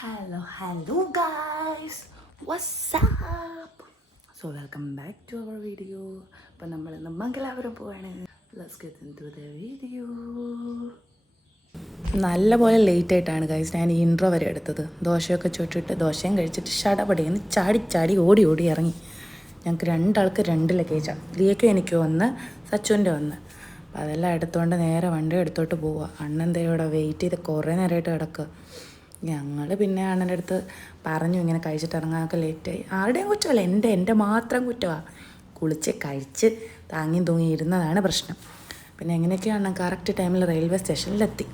Hello guys, what's up? So welcome back to our video. അപ്പോൾ നമ്മൾ ഇന്ന് മംഗലാപുരം പോവാണ്. Let's get into the video. നല്ലപോലെ ലേറ്റ് ആയിട്ടാണ് ഗൈസ് ഞാൻ ഈ ഇൻട്രോ വരെ എടുത്തത്. ദോശയൊക്കെ ചുട്ടിട്ട് ദോശയും കഴിച്ചിട്ട് ഷടപടിയെന്ന് ചാടി ഓടി ഇറങ്ങി. ഞങ്ങൾക്ക് രണ്ടാൾക്ക് 2 ലഗേജാണ്. ലിയക്കും എനിക്കും ഒന്ന്, സച്ചുവിൻ്റെ ഒന്ന്. അപ്പോൾ അതെല്ലാം എടുത്തുകൊണ്ട് നേരെ വണ്ടി എടുത്തോട്ട് പോവുക. അണ്ണൻ ഇവിടെ വെയിറ്റ് ചെയ്ത് കുറേ നേരമായിട്ട് കിടക്കുക. ഞങ്ങൾ പിന്നെ അണ്ണൻ്റെ അടുത്ത് പറഞ്ഞു ഇങ്ങനെ കഴിച്ചിട്ട് ഇറങ്ങാനൊക്കെ ലേറ്റായി. ആരുടെയും കുറ്റമല്ല, എൻ്റെ മാത്രം കുറ്റമാണ്. കുളിച്ച് കഴിച്ച് താങ്ങി തൂങ്ങി ഇരുന്നതാണ് പ്രശ്നം. പിന്നെ എങ്ങനെയൊക്കെയാണ് കറക്റ്റ് ടൈമിൽ റെയിൽവേ സ്റ്റേഷനിലെത്തി.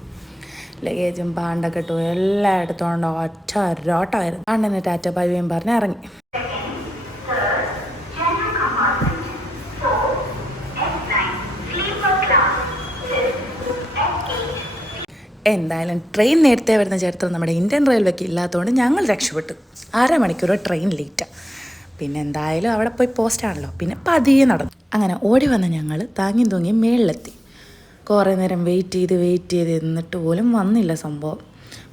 ലഗേജും പാണ്ടൊക്കെ ഇട്ടു എല്ലാം എടുത്തോണ്ട് ഒറ്റ രോട്ടമായിരുന്നു. അണ്ണന് ടാറ്റ ബൈബയും പറഞ്ഞ് ഇറങ്ങി. എന്തായാലും ട്രെയിൻ നേരത്തെ വരുന്ന ചരിത്രം നമ്മുടെ ഇന്ത്യൻ റെയിൽവേക്ക് ഇല്ലാത്തതുകൊണ്ട് ഞങ്ങൾ രക്ഷപ്പെട്ടു. 1/2 മണിക്കൂർ ട്രെയിൻ ലേറ്റാണ്. പിന്നെ എന്തായാലും അവിടെ പോയി പോസ്റ്റാണല്ലോ, പിന്നെ പതിയെ നടന്നു. അങ്ങനെ ഓടി വന്ന ഞങ്ങൾ താങ്ങി തൂങ്ങി മേളിലെത്തി. കുറേ നേരം വെയിറ്റ് ചെയ്ത് എന്നിട്ട് പോലും വന്നില്ല സംഭവം.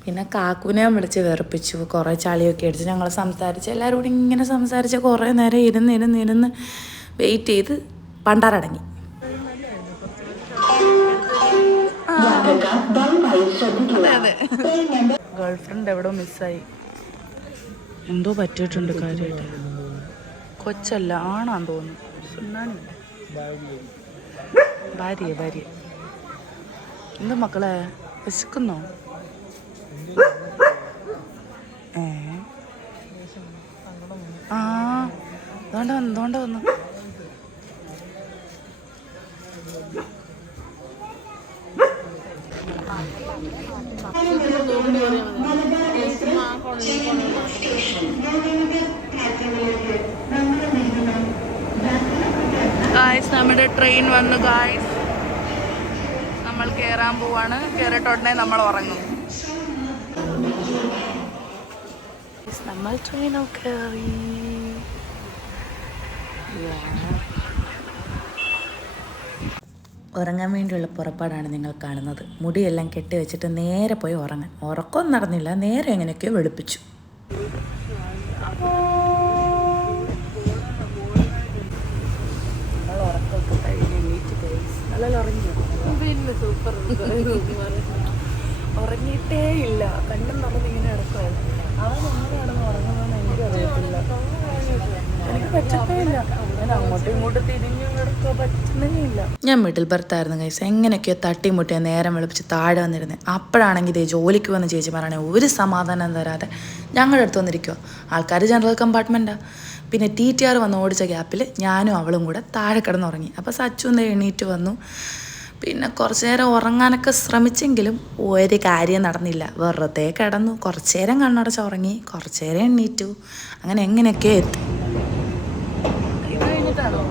പിന്നെ കാക്കുവിനെ വിളിച്ച് വെറുപ്പിച്ചു, കുറേ ചളിയൊക്കെ അടിച്ച് ഞങ്ങൾ സംസാരിച്ച് എല്ലാവരും കൂടി ഇങ്ങനെ സംസാരിച്ച് കുറേ നേരം ഇരുന്ന് വെയിറ്റ് ചെയ്ത് പണ്ടാരടങ്ങി. ഗേൾഫ്രണ്ട് എവിടെ മിസ്സായി, എന്തോ പറ്റിയിട്ടുണ്ട് കാര്യമായിട്ട്. കൊച്ചല്ല, ആണാന്ന് തോന്നുന്നു. ഭാര്യ എന്ത് മക്കളെ വിശക്കുന്നോ? എന്തുകൊണ്ട് വന്നു? ഗായ്സ്, നമ്മുടെ ട്രെയിൻ വന്നു ഗായ്സ്. നമ്മൾ കയറാൻ പോവാണ്. കയറിട്ടോടനെ നമ്മൾ ഉറങ്ങും. നമ്മൾ ട്രെയിനൊക്കെ കയറി. ഉറങ്ങാൻ വേണ്ടിയുള്ള പുറപ്പാടാണ് നിങ്ങൾ കാണുന്നത്. മുടിയെല്ലാം കെട്ടി വെച്ചിട്ട് നേരെ പോയി ഉറങ്ങാൻ. ഉറക്കമൊന്നും നടന്നില്ല, നേരെ എങ്ങനെയൊക്കെയോ വെളുപ്പിച്ചു. ഉറക്കമൊക്കെ കഴിഞ്ഞ് നല്ല ഉറങ്ങിയോ? പിന്നെ സൂപ്പർ. ഉറങ്ങിയിട്ടേ ഇല്ല, കണ്ണും നടന്നിങ്ങനെ ഇറക്കുമായിരുന്നു. അവൻ എങ്ങനെയാണെന്ന് ഉറങ്ങുന്നതെന്ന് എനിക്കറിയത്തില്ല. എനിക്ക് പറ്റത്തേ ഇല്ല. ഞാൻ അങ്ങോട്ടും ഇങ്ങോട്ടും തിരിഞ്ഞും കിടക്കുക പറ്റുന്നേ ഇല്ല. ഞാൻ മിഡിൽ ബർത്തായിരുന്നു കൈസ്. എങ്ങനെയൊക്കെയോ തട്ടിമുട്ടിയ നേരം വെളുപ്പിച്ച് താഴെ വന്നിരുന്നത്. അപ്പോഴാണെങ്കിൽ ഇതേ ജോലിക്ക് വന്ന് ചേച്ചി പറയണേ ഒരു സമാധാനം തരാതെ ഞങ്ങളുടെ അടുത്ത് വന്നിരിക്കുമോ. ആൾക്കാർ ജനറൽ കമ്പാർട്ട്മെൻറ്റാണ്. പിന്നെ TTR വന്ന് ഓടിച്ച ഗ്യാപ്പിൽ ഞാനും അവളും കൂടെ താഴെ കിടന്നുറങ്ങി. അപ്പോൾ സച്ചു എണീറ്റ് വന്നു. പിന്നെ കുറച്ച് നേരം ഉറങ്ങാനൊക്കെ ശ്രമിച്ചെങ്കിലും ഒരു കാര്യം നടന്നില്ല. വെറുതെ കിടന്നു. കുറച്ച് നേരം കണ്ണടച്ച് ഉറങ്ങി, കുറച്ച് നേരം എണ്ണീറ്റു. അങ്ങനെ എങ്ങനെയൊക്കെ എത്തി. ഇത് കഴിഞ്ഞിട്ടാണോ?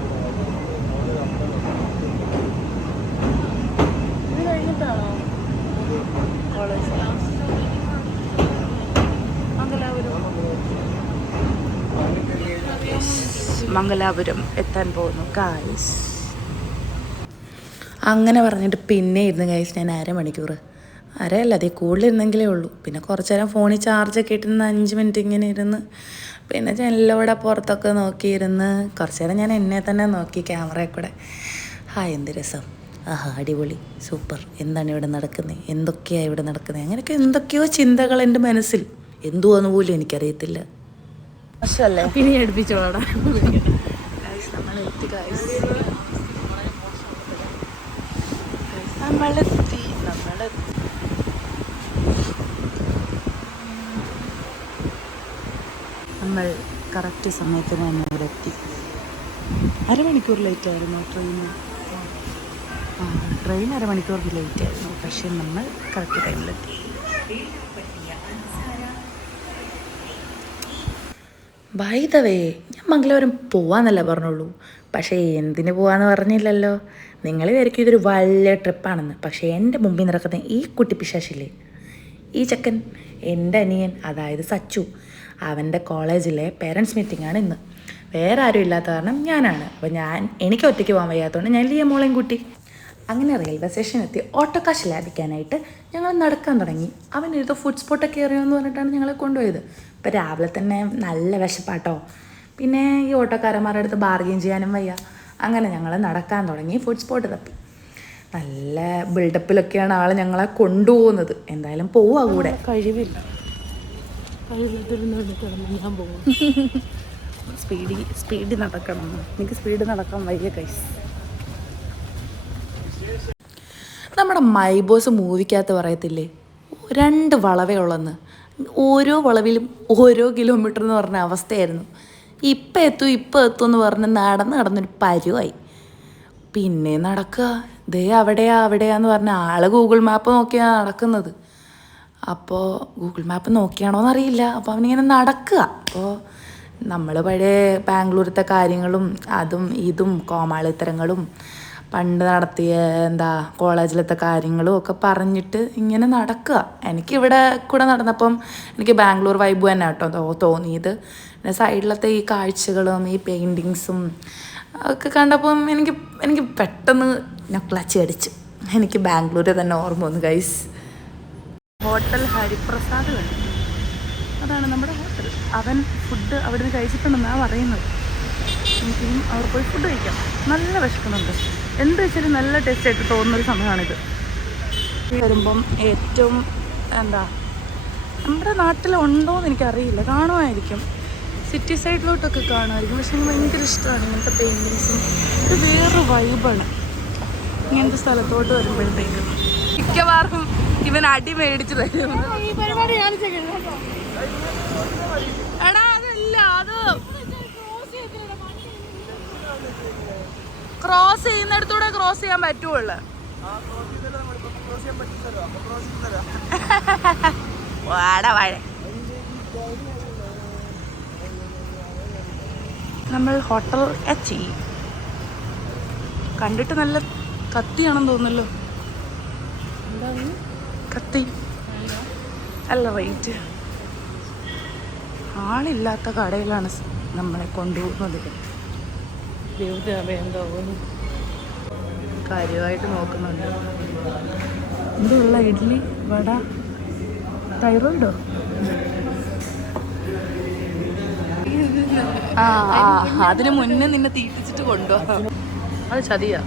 കോളേജ് മംഗലാപുരം എത്താൻ പോകുന്നു ഗായ്സ്. അങ്ങനെ പറഞ്ഞിട്ട് പിന്നെ ഇരുന്ന് ഗൈസ് ഞാൻ 1/2 മണിക്കൂർ, അരയല്ല അതേ കൂടുതലിരുന്നെങ്കിലേ ഉള്ളൂ. പിന്നെ കുറച്ച് നേരം ഫോണിൽ ചാർജൊക്കെ ഇട്ടിരുന്ന് 5 മിനിറ്റ് ഇങ്ങനെ ഇരുന്ന്, പിന്നെ ജനലിലൂടെ പുറത്തൊക്കെ നോക്കിയിരുന്ന് കുറച്ച് നേരം ഞാൻ എന്നെ തന്നെ നോക്കി ക്യാമറയിൽ കൂടെ. എന്ത് രസം, അടിപൊളി, സൂപ്പർ, എന്താണ് ഇവിടെ നടക്കുന്നത്, എന്തൊക്കെയാണ് ഇവിടെ നടക്കുന്നത്, അങ്ങനെയൊക്കെ എന്തൊക്കെയോ ചിന്തകൾ എൻ്റെ മനസ്സിൽ. എന്തുവാന്ന് പോലും എനിക്കറിയത്തില്ല. മോശമല്ലേ? പിന്നെ എടുപ്പിച്ചോളാം. നമ്മളെത്തി. നമ്മൾ കറക്റ്റ് സമയത്തിന് തന്നെ ഇവിടെ എത്തി. 1/2 മണിക്കൂർ ലേറ്റ് ആയിരുന്നു ട്രെയിന്. ട്രെയിൻ 1/2 മണിക്കൂർ ലേറ്റ് ആയിരുന്നു. പക്ഷേ നമ്മൾ കറക്റ്റ് ടൈമിലെത്തി. ബൈ ദ വേ, ഞാൻ മംഗലാപുരം പോവാന്നല്ല പറഞ്ഞുള്ളൂ, പക്ഷേ എന്തിനു പോവാന്ന് പറഞ്ഞില്ലല്ലോ. നിങ്ങൾ വിചാരിക്കും ഇതൊരു വലിയ ട്രിപ്പാണെന്ന്. പക്ഷേ എൻ്റെ മുമ്പിൽ നടക്കുന്ന ഈ കുട്ടി പിശാശില്ലേ, ഈ ചെക്കൻ എൻ്റെ അനിയൻ, അതായത് സച്ചു. അവൻ്റെ കോളേജിലെ പേരൻറ്റ്സ് മീറ്റിംഗാണ് ഇന്ന്. വേറെ ആരും ഇല്ലാത്ത കാരണം ഞാനാണ്. അപ്പോൾ എനിക്ക് ഒറ്റയ്ക്ക് പോകാൻ വയ്യാത്തതുകൊണ്ട് ഞാൻ ലിയ മോളെയും കൂട്ടി അങ്ങനെ റെയിൽവേ സ്റ്റേഷൻ എത്തി ഓട്ടോക്കാശ് ലാഭിക്കാനായിട്ട് ഞങ്ങൾ നടക്കാൻ തുടങ്ങി. അവൻ എഴുതോ ഫുഡ് സ്പോട്ടൊക്കെ എറിയുമെന്ന് പറഞ്ഞിട്ടാണ് ഞങ്ങളെ കൊണ്ടുപോയത്. ഇപ്പോൾ രാവിലെ തന്നെ നല്ല വിശപ്പാട്ടോ. പിന്നെ ഈ ഓട്ടോക്കാരന്മാരുടെ അടുത്ത് ബാർഗെയിൻ ചെയ്യാനും വയ്യ. അങ്ങനെ ഞങ്ങൾ നടക്കാൻ തുടങ്ങി. ഫുഡ് സ്പോട്ട് തപ്പി. നല്ല ബിൽഡപ്പിലൊക്കെയാണ് ആൾ ഞങ്ങളെ കൊണ്ടുപോകുന്നത്. എന്തായാലും പോവാ കൂടെ. കഴിവില്ല ഞാൻ പോകും. സ്പീഡിൽ നടക്കണം. എനിക്ക് സ്പീഡ് നടക്കാൻ വയ്യ കൈസ്. നമ്മുടെ മൈബോസ് മൂവിക്കകത്ത് പറയത്തില്ലേ 2 വളവേ ഉള്ളെന്ന്. ഓരോ വളവിലും ഓരോ കിലോമീറ്റർ എന്ന് പറഞ്ഞ അവസ്ഥയായിരുന്നു. ഇപ്പം എത്തും എന്ന് പറഞ്ഞ് നടന്നൊരു പരുവായി. പിന്നെ നടക്കുക ദേ അവിടെയാന്ന് പറഞ്ഞ ആൾ ഗൂഗിൾ മാപ്പ് നോക്കിയാണ് നടക്കുന്നത്. അപ്പോൾ ഗൂഗിൾ മാപ്പ് നോക്കിയാണോന്ന് അറിയില്ല. അപ്പോൾ അവനിങ്ങനെ നടക്കുക. അപ്പോൾ നമ്മൾ പഴയ ബാംഗ്ലൂരത്തെ കാര്യങ്ങളും അതും ഇതും കോമാളിത്തരങ്ങളും പണ്ട് നടത്തിയ കോളേജിലത്തെ കാര്യങ്ങളും ഒക്കെ പറഞ്ഞിട്ട് ഇങ്ങനെ നടക്കുക. എനിക്കിവിടെ കൂടെ നടന്നപ്പം എനിക്ക് ബാംഗ്ലൂർ വൈബ് തന്നെ കേട്ടോ തോന്നിയത്. പിന്നെ സൈഡിലത്തെ ഈ കാഴ്ചകളും ഈ പെയിൻറ്റിങ്സും ഒക്കെ കണ്ടപ്പം എനിക്ക് പെട്ടെന്ന് നൊക്ലാച്ചി അടിച്ചു. എനിക്ക് ബാംഗ്ലൂർ തന്നെ ഓർമ്മ വന്നു ഗൈസ്. ഹോട്ടൽ ഹരിപ്രസാദ് കണ്ടു. അതാണ് നമ്മുടെ ഹോട്ടൽ. അവൻ ഫുഡ് അവിടെ നിന്ന് കഴിച്ചിട്ടുണ്ടെന്നാണ് പറയുന്നത്. എനിക്കും അവിടെ പോയി ഫുഡ് കഴിക്കാം. നല്ല വിശക്കുന്നുണ്ട്. എന്ത് വെച്ചാലും നല്ല ടേസ്റ്റ് ആയിട്ട് തോന്നുന്നൊരു സമയമാണിത്. വരുമ്പം ഏറ്റവും നമ്മുടെ നാട്ടിലുണ്ടോയെന്ന് എനിക്കറിയില്ല. കാണുമായിരിക്കും, സിറ്റി സൈഡിലോട്ടൊക്കെ കാണുമായിരിക്കും. പക്ഷെ എനിക്ക് ഭയങ്കര ഇഷ്ടമാണ് ഇങ്ങനത്തെ പെയിൻറ്റിങ്സും. ഒരു വേറൊരു വൈബാണ് ഇങ്ങനത്തെ സ്ഥലത്തോട്ട് വരുമ്പോഴത്തേക്കും. മിക്കവാറും ഇവൻ അടി മേടിച്ച് തരും. എടാ അതല്ല, അത് ക്രോസ് ചെയ്യുന്നിടത്തൂടെ ക്രോസ് ചെയ്യാൻ പറ്റുള്ളൂ. നമ്മൾ ഹോട്ടൽ എത്തി. കണ്ടിട്ട് നല്ല കത്തിയാണെന്ന് തോന്നുന്നല്ലോ. കത്തി അല്ല, റേറ്റ്. ആളില്ലാത്ത കടയിലാണ് നമ്മളെ കൊണ്ടുപോകുന്നത്. കാര്യമായിട്ട് നോക്കുന്നുണ്ട്. എന്തുള്ള ഇഡ്ഡലി വട തൈറോയിഡോ? അതിന് മുന്നേ നിന്നെ തീറ്റിച്ചിട്ട് കൊണ്ടുപോകാം. അത് ചതിയാ.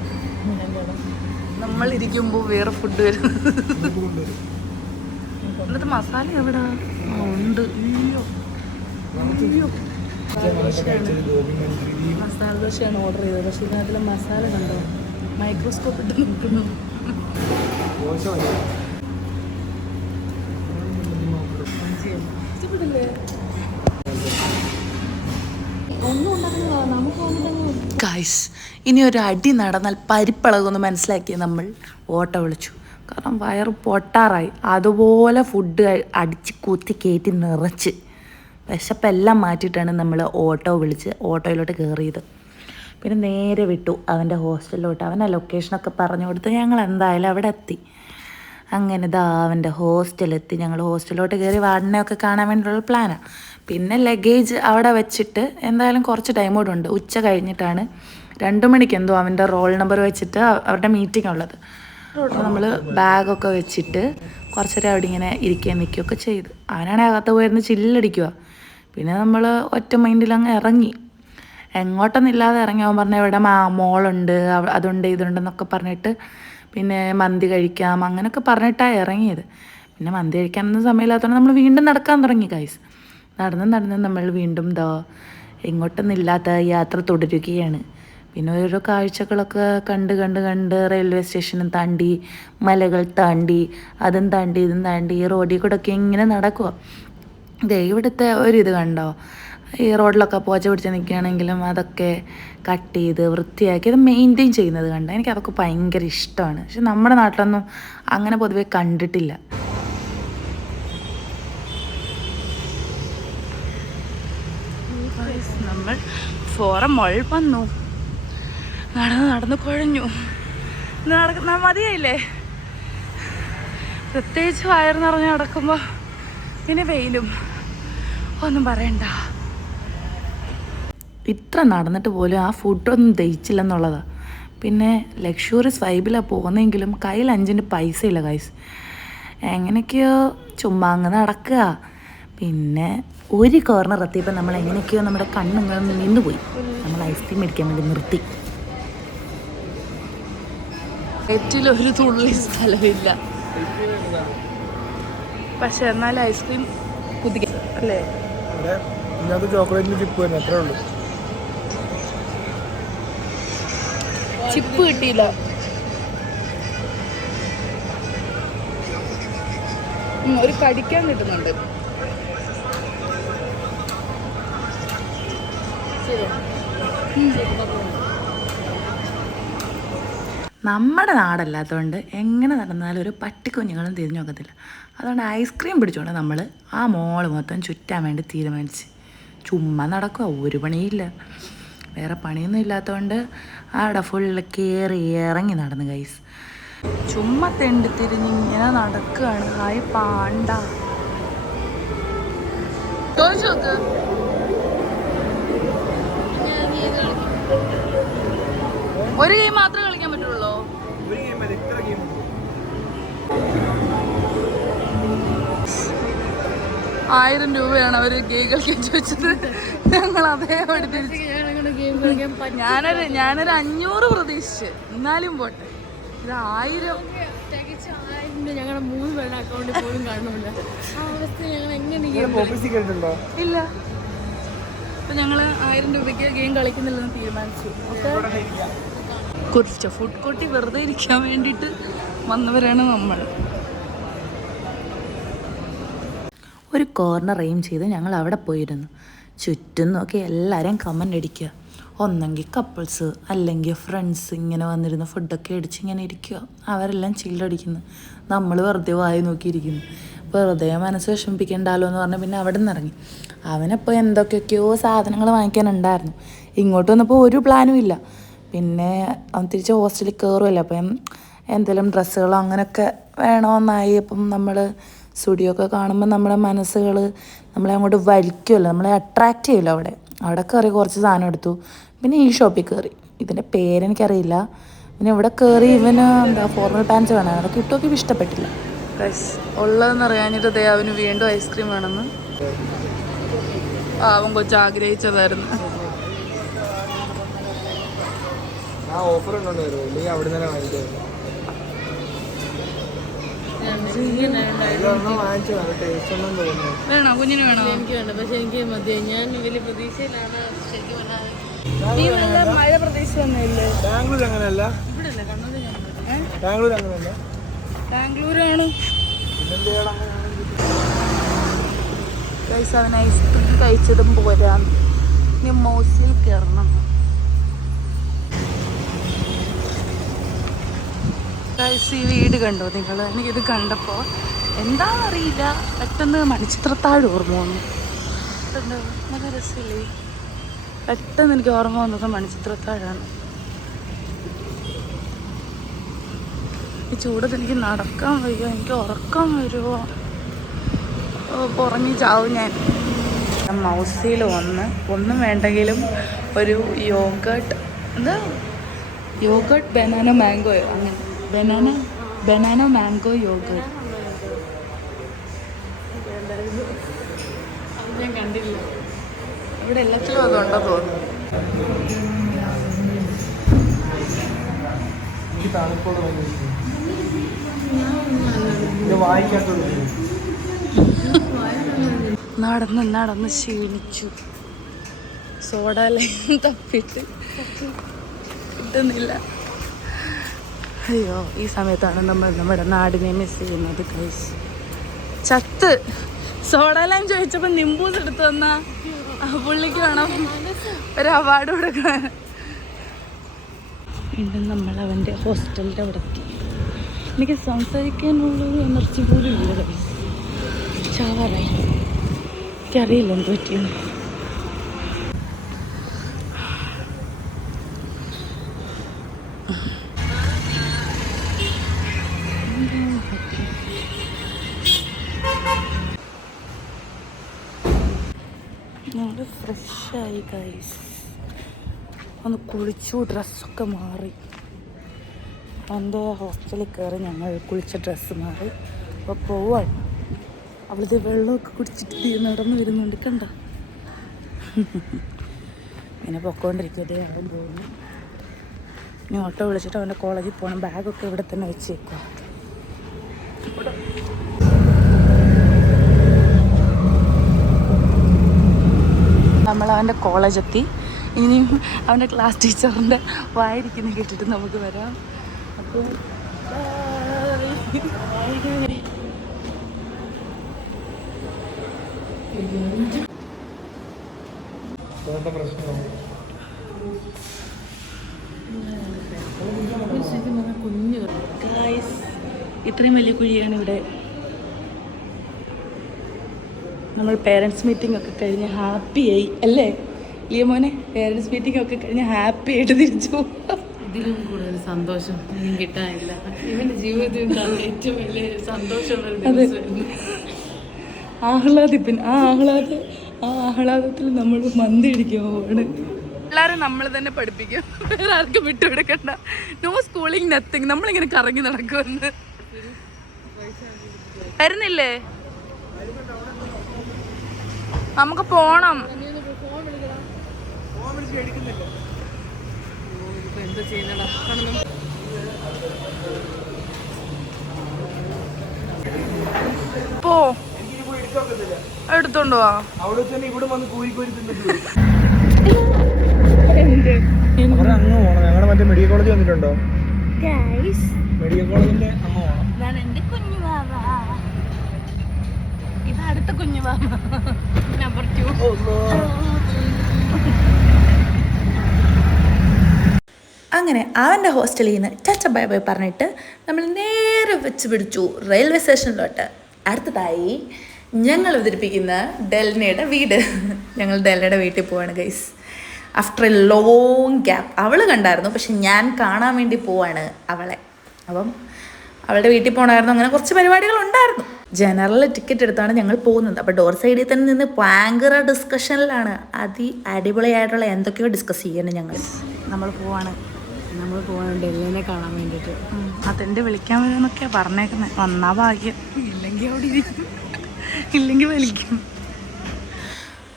നമ്മളിരിക്കുമ്പോൾ വേറെ ഫുഡ് വരും. എന്നിട്ട് മസാല എവിടാ? ഉണ്ട്. മസാല ദോശയാണ് ഓർഡർ ചെയ്തത്. പക്ഷെ ഇതിനകത്തിലെ മസാല കണ്ടോ? മൈക്രോസ്കോപ്പ് ഇട്ട് നിൽക്കുന്നു. ഗൈസ്, ഇനി ഒരു അടി നടന്നാൽ പരിപ്പളകൊന്ന് മനസ്സിലാക്കി നമ്മൾ ഓട്ടോ വിളിച്ചു. കാരണം വയറ് പൊട്ടാറായി. അതുപോലെ ഫുഡ് അടിച്ച് കുത്തി കയറ്റി നിറച്ച് വിശപ്പെല്ലാം മാറ്റിയിട്ടാണ് നമ്മൾ ഓട്ടോ വിളിച്ച് ഓട്ടോയിലോട്ട് കയറിയത്. പിന്നെ നേരെ വിട്ടു അവൻ്റെ ഹോസ്റ്റലിലോട്ട്. അവൻ്റെ ലൊക്കേഷനൊക്കെ പറഞ്ഞു കൊടുത്ത് ഞങ്ങൾ എന്തായാലും അവിടെ എത്തി. അങ്ങനെ അവൻ്റെ ഹോസ്റ്റലെത്തി. ഞങ്ങൾ ഹോസ്റ്റലിലോട്ട് കയറി വാർഡനെയൊക്കെ കാണാൻ വേണ്ടിയിട്ടുള്ള പ്ലാനാണ്. പിന്നെ ലഗേജ് അവിടെ വെച്ചിട്ട് എന്തായാലും കുറച്ച് ടൈം കൂടെ ഉണ്ട്. ഉച്ച കഴിഞ്ഞിട്ടാണ് 2 മണിക്ക് എന്തോ അവൻ്റെ റോൾ നമ്പർ വെച്ചിട്ട് അവരുടെ മീറ്റിംഗ് ഉള്ളത്. നമ്മൾ ബാഗൊക്കെ വെച്ചിട്ട് കുറച്ച് നേരം അവിടെ ഇങ്ങനെ ഇരിക്കുകയും നിൽക്കുകയൊക്കെ ചെയ്തു. അവനാണെങ്കിൽ അകത്ത് പോയിരുന്ന് ചില്ലടിക്കുക. പിന്നെ നമ്മൾ ഒറ്റ മൈൻഡിൽ അങ്ങ് ഇറങ്ങി. എങ്ങോട്ടൊന്നില്ലാതെ ഇറങ്ങി. അവൻ പറഞ്ഞ ഇവിടെ മോളുണ്ട്, അതുണ്ട് ഇതുണ്ടെന്നൊക്കെ പറഞ്ഞിട്ട് പിന്നെ മന്തി കഴിക്കാം അങ്ങനെയൊക്കെ പറഞ്ഞിട്ടാണ് ഇറങ്ങിയത്. പിന്നെ മന്തി കഴിക്കാനൊന്നും സമയമില്ലാത്തതുകൊണ്ട് നമ്മൾ വീണ്ടും നടക്കാൻ തുടങ്ങി ഗൈസ്. നടന്ന് നമ്മൾ വീണ്ടും എങ്ങോട്ടൊന്നില്ലാത്ത യാത്ര തുടരുകയാണ്. പിന്നെ ഓരോ കാഴ്ചകളൊക്കെ കണ്ട് റെയിൽവേ സ്റ്റേഷനും താണ്ടി മലകൾ താണ്ടി അതും താണ്ടി ഇതും താണ്ടി ഈ റോഡിൽ കൂടെ ഒക്കെ ഇങ്ങനെ നടക്കുക. ഇവിടുത്തെ ഒരിത് കണ്ടോ? ഈ റോഡിലൊക്കെ പോച്ച പിടിച്ച് നിൽക്കുകയാണെങ്കിലും അതൊക്കെ കട്ട് ചെയ്ത് വൃത്തിയാക്കി അത് മെയിൻറ്റെയിൻ ചെയ്യുന്നത് കണ്ടോ? എനിക്കതൊക്കെ ഭയങ്കര ഇഷ്ടമാണ്. പക്ഷെ നമ്മുടെ നാട്ടിലൊന്നും അങ്ങനെ പൊതുവെ കണ്ടിട്ടില്ല. നമ്മൾ ഫോറം മോൾ വന്നു. നടന്ന് കുഴഞ്ഞു. മതിയായില്ലേ? പ്രത്യേകിച്ച് വയറ് നിറഞ്ഞ് നടക്കുമ്പോൾ പിന്നെ വെയിലും ഒന്നും പറയണ്ട. ഇത്ര നടന്നിട്ട് പോലും ആ ഫുഡൊന്നും ദഹിച്ചില്ലെന്നുള്ളതാണ്. പിന്നെ ലക്ഷൂറിയസ് വൈബിലാണ് പോകുന്നതെങ്കിലും കയ്യിൽ 5 പൈസ ഇല്ല ഗൈസ്. എങ്ങനെയൊക്കെയോ ചുമ്മാ അങ്ങ് നടക്കുക. പിന്നെ ഒരു കോർണർ എത്തിയപ്പോൾ നമ്മൾ എങ്ങനെയൊക്കെയോ നമ്മുടെ കണ്ണിങ്ങനെ നിന്നുപോയി. നമ്മൾ ഐസ്ക്രീം മേടിക്കാൻ വേണ്ടി നിർത്തി. ഒരു തുള്ളി സ്ഥലമില്ല, പക്ഷെ എന്നാലും ഐസ്ക്രീം കുതിക്കാം അല്ലേ? ചോക്ലേറ്റിന് ചിപ്പ് തന്നെ അത്രേ ഉള്ളൂ. ചിപ്പ് കിട്ടിയില്ല. ഒരു കടിക്കാൻ കിട്ടുന്നുണ്ട്. നമ്മുടെ നാടല്ലാത്തതുകൊണ്ട് എങ്ങനെ നടന്നാലും ഒരു പട്ടിക്കുഞ്ഞുങ്ങളും തിരിഞ്ഞു നോക്കത്തില്ല. അതുകൊണ്ട് ഐസ്ക്രീം പിടിച്ചുകൊണ്ട് നമ്മൾ ആ മോള് മൊത്തം ചുറ്റാൻ വേണ്ടി തീരുമാനിച്ച് ചുമ്മാ നടക്കുക. ഒരു പണിയില്ല, വേറെ പണിയൊന്നും ഇല്ലാത്തതുകൊണ്ട് അവിടെ ഫുള്ള് കയറി ഇറങ്ങി നടന്നു ഗൈസ്. ചുമ്മാ തെണ്ടി തിരിഞ്ഞിങ്ങനെ നടക്കുകയാണ്. ഹായ് പാണ്ട ചോദിച്ചോക്ക്. ഒരു ഗെയിം മാത്രമേ കളിക്കാൻ പറ്റുള്ളൂ. 1000 രൂപയാണ് അവർ ഗെയിം കളിക്കാൻ ചോദിച്ചത്. ഞങ്ങൾ അതേപടി തിരിച്ചു. ഞാനൊരു 500 പ്രതീക്ഷിച്ച്, എന്നാലും പോട്ടെ. ഇത് 1000. ഞങ്ങളുടെ 3 പേരുടെ അക്കൗണ്ടിൽ പോലും കാണുന്നില്ല. ആ അവസ്ഥ ഞങ്ങൾ എങ്ങനെ ഇല്ല. അപ്പൊ ഞങ്ങള് 1000 രൂപയ്ക്ക് ഗെയിം കളിക്കുന്നില്ലെന്ന് തീരുമാനിച്ചു. ഫുഡ് കോർട്ടിൽ വെറുതെ ഇരിക്കാൻ വേണ്ടിയിട്ട് വന്നവരാണ് നമ്മൾ. ഒരു കോർണർ എയിം ചെയ്ത് ഞങ്ങൾ അവിടെ പോയിരുന്നു. ചുറ്റും നോക്കി എല്ലാവരെയും കമൻ്റ് അടിക്കുക. ഒന്നെങ്കിൽ കപ്പിൾസ് അല്ലെങ്കിൽ ഫ്രണ്ട്സ് ഇങ്ങനെ വന്നിരുന്ന് ഫുഡൊക്കെ അടിച്ച് ഇങ്ങനെ ഇരിക്കുക. അവരെല്ലാം ചില്ലടിക്കുന്നു, നമ്മൾ വെറുതെ വായി നോക്കിയിരിക്കുന്നു. വെറുതെ മനസ്സ് വിഷമിപ്പിക്കണ്ടല്ലോ എന്ന് പറഞ്ഞാൽ പിന്നെ അവിടെ നിന്ന് ഇറങ്ങി. അവനപ്പോൾ എന്തൊക്കെയൊക്കെയോ സാധനങ്ങൾ വാങ്ങിക്കാനുണ്ടായിരുന്നു. ഇങ്ങോട്ട് വന്നപ്പോൾ ഒരു പ്ലാനും ഇല്ല. പിന്നെ അവൻ തിരിച്ച് ഹോസ്റ്റലിൽ കയറുമല്ലോ, അപ്പം എന്തെങ്കിലും ഡ്രസ്സുകളോ അങ്ങനെയൊക്കെ വേണമെന്നായി. അപ്പം നമ്മൾ സ്റ്റുഡിയോ ഒക്കെ കാണുമ്പോൾ നമ്മുടെ മനസ്സുകൾ നമ്മളെ അങ്ങോട്ട് വലിക്കുമല്ലോ, നമ്മളെ അട്രാക്റ്റ് ചെയ്യുമല്ലോ. അവിടെ കയറി കുറച്ച് സാധനം എടുത്തു. പിന്നെ ഈ ഷോപ്പിൽ കയറി, ഇതിൻ്റെ പേരെനിക്കറിയില്ല. പിന്നെ ഇവിടെ കയറി ഇവന് ഫോർമൽ പാൻസ് വേണം. അതൊക്കെ ഇട്ടൊക്കെ ഇഷ്ടപ്പെട്ടില്ല. ഉള്ളതെന്ന് അറിയാഞ്ഞിട്ട് അവന് വീണ്ടും ഐസ്ക്രീം വേണമെന്ന്. അവൻ കൊച്ചു ആഗ്രഹിച്ചതായിരുന്നു. വേണോ കുഞ്ഞിന് വേണോ? എനിക്ക് വേണ്ട, പക്ഷെ എനിക്ക് മതി. ഞാൻ വലിയ പ്രതീക്ഷയിലാണ് ശരിക്കും പറഞ്ഞാൽ. നീ നല്ല മഴ പ്രതീക്ഷിച്ചൊന്നുമില്ലേ? ബാംഗ്ലൂർ അങ്ങനെയല്ല, ഇവിടെയല്ല കണ്ണൂർ. ബാംഗ്ലൂർ അങ്ങനെയല്ല, ബാംഗ്ലൂരാണ്. അവൻ ഐസ്ക്രീം കഴിച്ചതും പോരാന്ന്. ഇനി മോസിൽ കയറണം. ഈ വീട് കണ്ടോ നിങ്ങൾ? എനിക്കിത് കണ്ടപ്പോൾ എന്താണെന്നറിയില്ല, പെട്ടെന്ന് മണിച്ചിത്രത്താഴ് ഓർമ്മ വന്നു. നല്ല രസമില്ലേ? പെട്ടെന്ന് എനിക്ക് ഓർമ്മ വന്നത് മണിച്ചിത്രത്താഴാണ്. ഈ ചൂടത്ത് എനിക്ക് നടക്കാൻ വയ്യ, എനിക്ക് ഉറക്കം വരുമോ? ഉറങ്ങി ചാവും ഞാൻ. മൗസിൽ ഒന്നും വേണ്ടെങ്കിലും ഒരു യോഗട്ട്, എന്താ യോഗട്ട് ബനാന മാംഗോയോ അങ്ങനെ, ബനാന മാംഗോ യോഗട്ട്. ഞാൻ കണ്ടില്ല. ഇവിടെ എല്ലാത്തിലും അതുണ്ടോ തോന്നുന്നു. നടന്ന് ക്ഷീണിച്ചു. സോഡ ലൈൻ തപ്പിട്ട് കിട്ടുന്നില്ല. അയ്യോ, ഈ സമയത്താണ് നമ്മൾ നമ്മുടെ നാടിനെ മിസ് ചെയ്യുന്നത് ഗൈസ്. ചത്ത് സോഡ ലൈം ചോദിച്ചപ്പോൾ നിമ്പൂസ് എടുത്തു തന്നാ പുള്ളിക്ക് വേണം ഒരു അവാർഡ് കൊടുക്കാൻ. വീണ്ടും നമ്മൾ അവൻ്റെ ഹോസ്റ്റലിൻ്റെ അവിടെ എത്തി. എനിക്ക് സംസാരിക്കാനുള്ള എനർജി പോലും ഇല്ല ഗൈസ്. ചാവാറായി. എനിക്കറിയില്ല എന്ത് പറ്റിയെന്ന്. ഞങ്ങൾ ഫ്രഷായി ഗൈസ്. ഒന്ന് കുളിച്ചു, ഡ്രസ്സൊക്കെ മാറി. എൻ്റെ ഹോസ്റ്റലിൽ കയറി ഞങ്ങൾ കുളിച്ച ഡ്രസ്സ് മാറി അപ്പോൾ പോവാണ്. അവളിത് വെള്ളമൊക്കെ കുടിച്ചിട്ട് നടന്നു വരുന്നുണ്ട്, കണ്ട. ഇങ്ങനെ പൊക്കോണ്ടിരിക്കും. അതേ അവൻ പോകുന്നു. ഇനി ഓട്ടോ വിളിച്ചിട്ട് അവൻ്റെ കോളേജിൽ പോകണം. ബാഗൊക്കെ ഇവിടെ തന്നെ വെച്ചേക്കുക. നമ്മൾ അവൻ്റെ കോളേജെത്തി. ഇനിയും അവൻ്റെ ക്ലാസ് ടീച്ചറിൻ്റെ വായിരിക്കുന്ന കേട്ടിട്ട് നമുക്ക് വരാം. അപ്പോൾ കുഞ്ഞു ഇത്രയും വലിയ കുഴിയാണ് ഇവിടെ. നമ്മൾ പേരൻസ് മീറ്റിംഗ് ഒക്കെ കഴിഞ്ഞ് ഹാപ്പിയായി അല്ലേ ലിയമോനെ? പേരൻസ് മീറ്റിംഗ് ഒക്കെ കഴിഞ്ഞ് ഹാപ്പി ആയിട്ട് തിരിച്ചു. ഇതിലും കൂടുതൽ സന്തോഷം ഒന്നും കിട്ടാനില്ല. ഇവന്റെ ജീവിതത്തിൽ ഉണ്ടാകുന്ന ഏറ്റവും വലിയ സന്തോഷമുള്ള ആഹ്ലാദിപ്പൻ. ആ ആഹ്ലാദത്തിൽ നമ്മൾ മന്തി ഇടിക്കാൻ പോവാണ്. എല്ലാവരും നമ്മൾ തന്നെ പഠിപ്പിക്കും, വേറെ ആർക്കും വിട്ടുകൊടുക്കണ്ട. No schooling nothing. നമ്മളിങ്ങനെ കറങ്ങി നടക്കുമെന്ന്. വരുന്നില്ലേ? നമുക്ക് പോണം. എന്താ ചെയ്യുന്നടാ? പോ, എടുത്തോണ്ട് പോവാ. അവിടെ തന്നെ ഇവിടെ വന്ന് കൂരിക്കോരി തിന്നിട്ട് എന്ത് അങ്ങ് പോണം. ഞങ്ങളുടെ മറ്റേ മെഡിക്കൽ കോളേജ് വന്നിട്ടുണ്ടോ? മെഡിക്കൽ കോളേജിന്റെ അമ്മ പോണം. ഇതാണ് എന്റെ കുഞ്ഞു ബാബ. ഇത് അടുത്ത കുഞ്ഞു ബാബ നമ്പർ 2. അങ്ങനെ അവൻ്റെ ഹോസ്റ്റലിൽ നിന്ന് ചച്ച ബൈ ബൈ പറഞ്ഞിട്ട് നമ്മൾ നേരെ വെച്ച് പിടിച്ചു റെയിൽവേ സ്റ്റേഷനിലോട്ട്. അടുത്തതായി ഞങ്ങൾ അവതരിപ്പിക്കുന്ന ഡെൽനയുടെ വീട്. ഞങ്ങൾ ഡെൽനയുടെ വീട്ടിൽ പോവാണ് guys. After A long gap. അവൾ കണ്ടായിരുന്നു, പക്ഷെ ഞാൻ കാണാൻ വേണ്ടി പോവാണ് അവളെ. അപ്പം അവളുടെ വീട്ടിൽ പോകണമായിരുന്നു. അങ്ങനെ കുറച്ച് പരിപാടികളുണ്ടായിരുന്നു. ജനറൽ ടിക്കറ്റ് എടുത്താണ് ഞങ്ങൾ പോകുന്നത്. അപ്പോൾ ഡോർ സൈഡിൽ തന്നെ നിന്ന് ഭയങ്കര ഡിസ്കഷനിലാണ്. അടിപൊളിയായിട്ടുള്ള എന്തൊക്കെയോ ഡിസ്കസ് ചെയ്യണം. നമ്മൾ പോവാണ്. നമ്മൾ പോകാനുണ്ട് എല്ലേനെ കാണാൻ വേണ്ടിയിട്ട്. അതെൻ്റെ വിളിക്കാൻ വരുമെന്നൊക്കെയാണ് പറഞ്ഞേക്കുന്നത്. വന്നാ ഭാഗ്യം, ഇല്ലെങ്കിൽ അവിടെ ഇരിക്കും, ഇല്ലെങ്കിൽ വലിക്കും.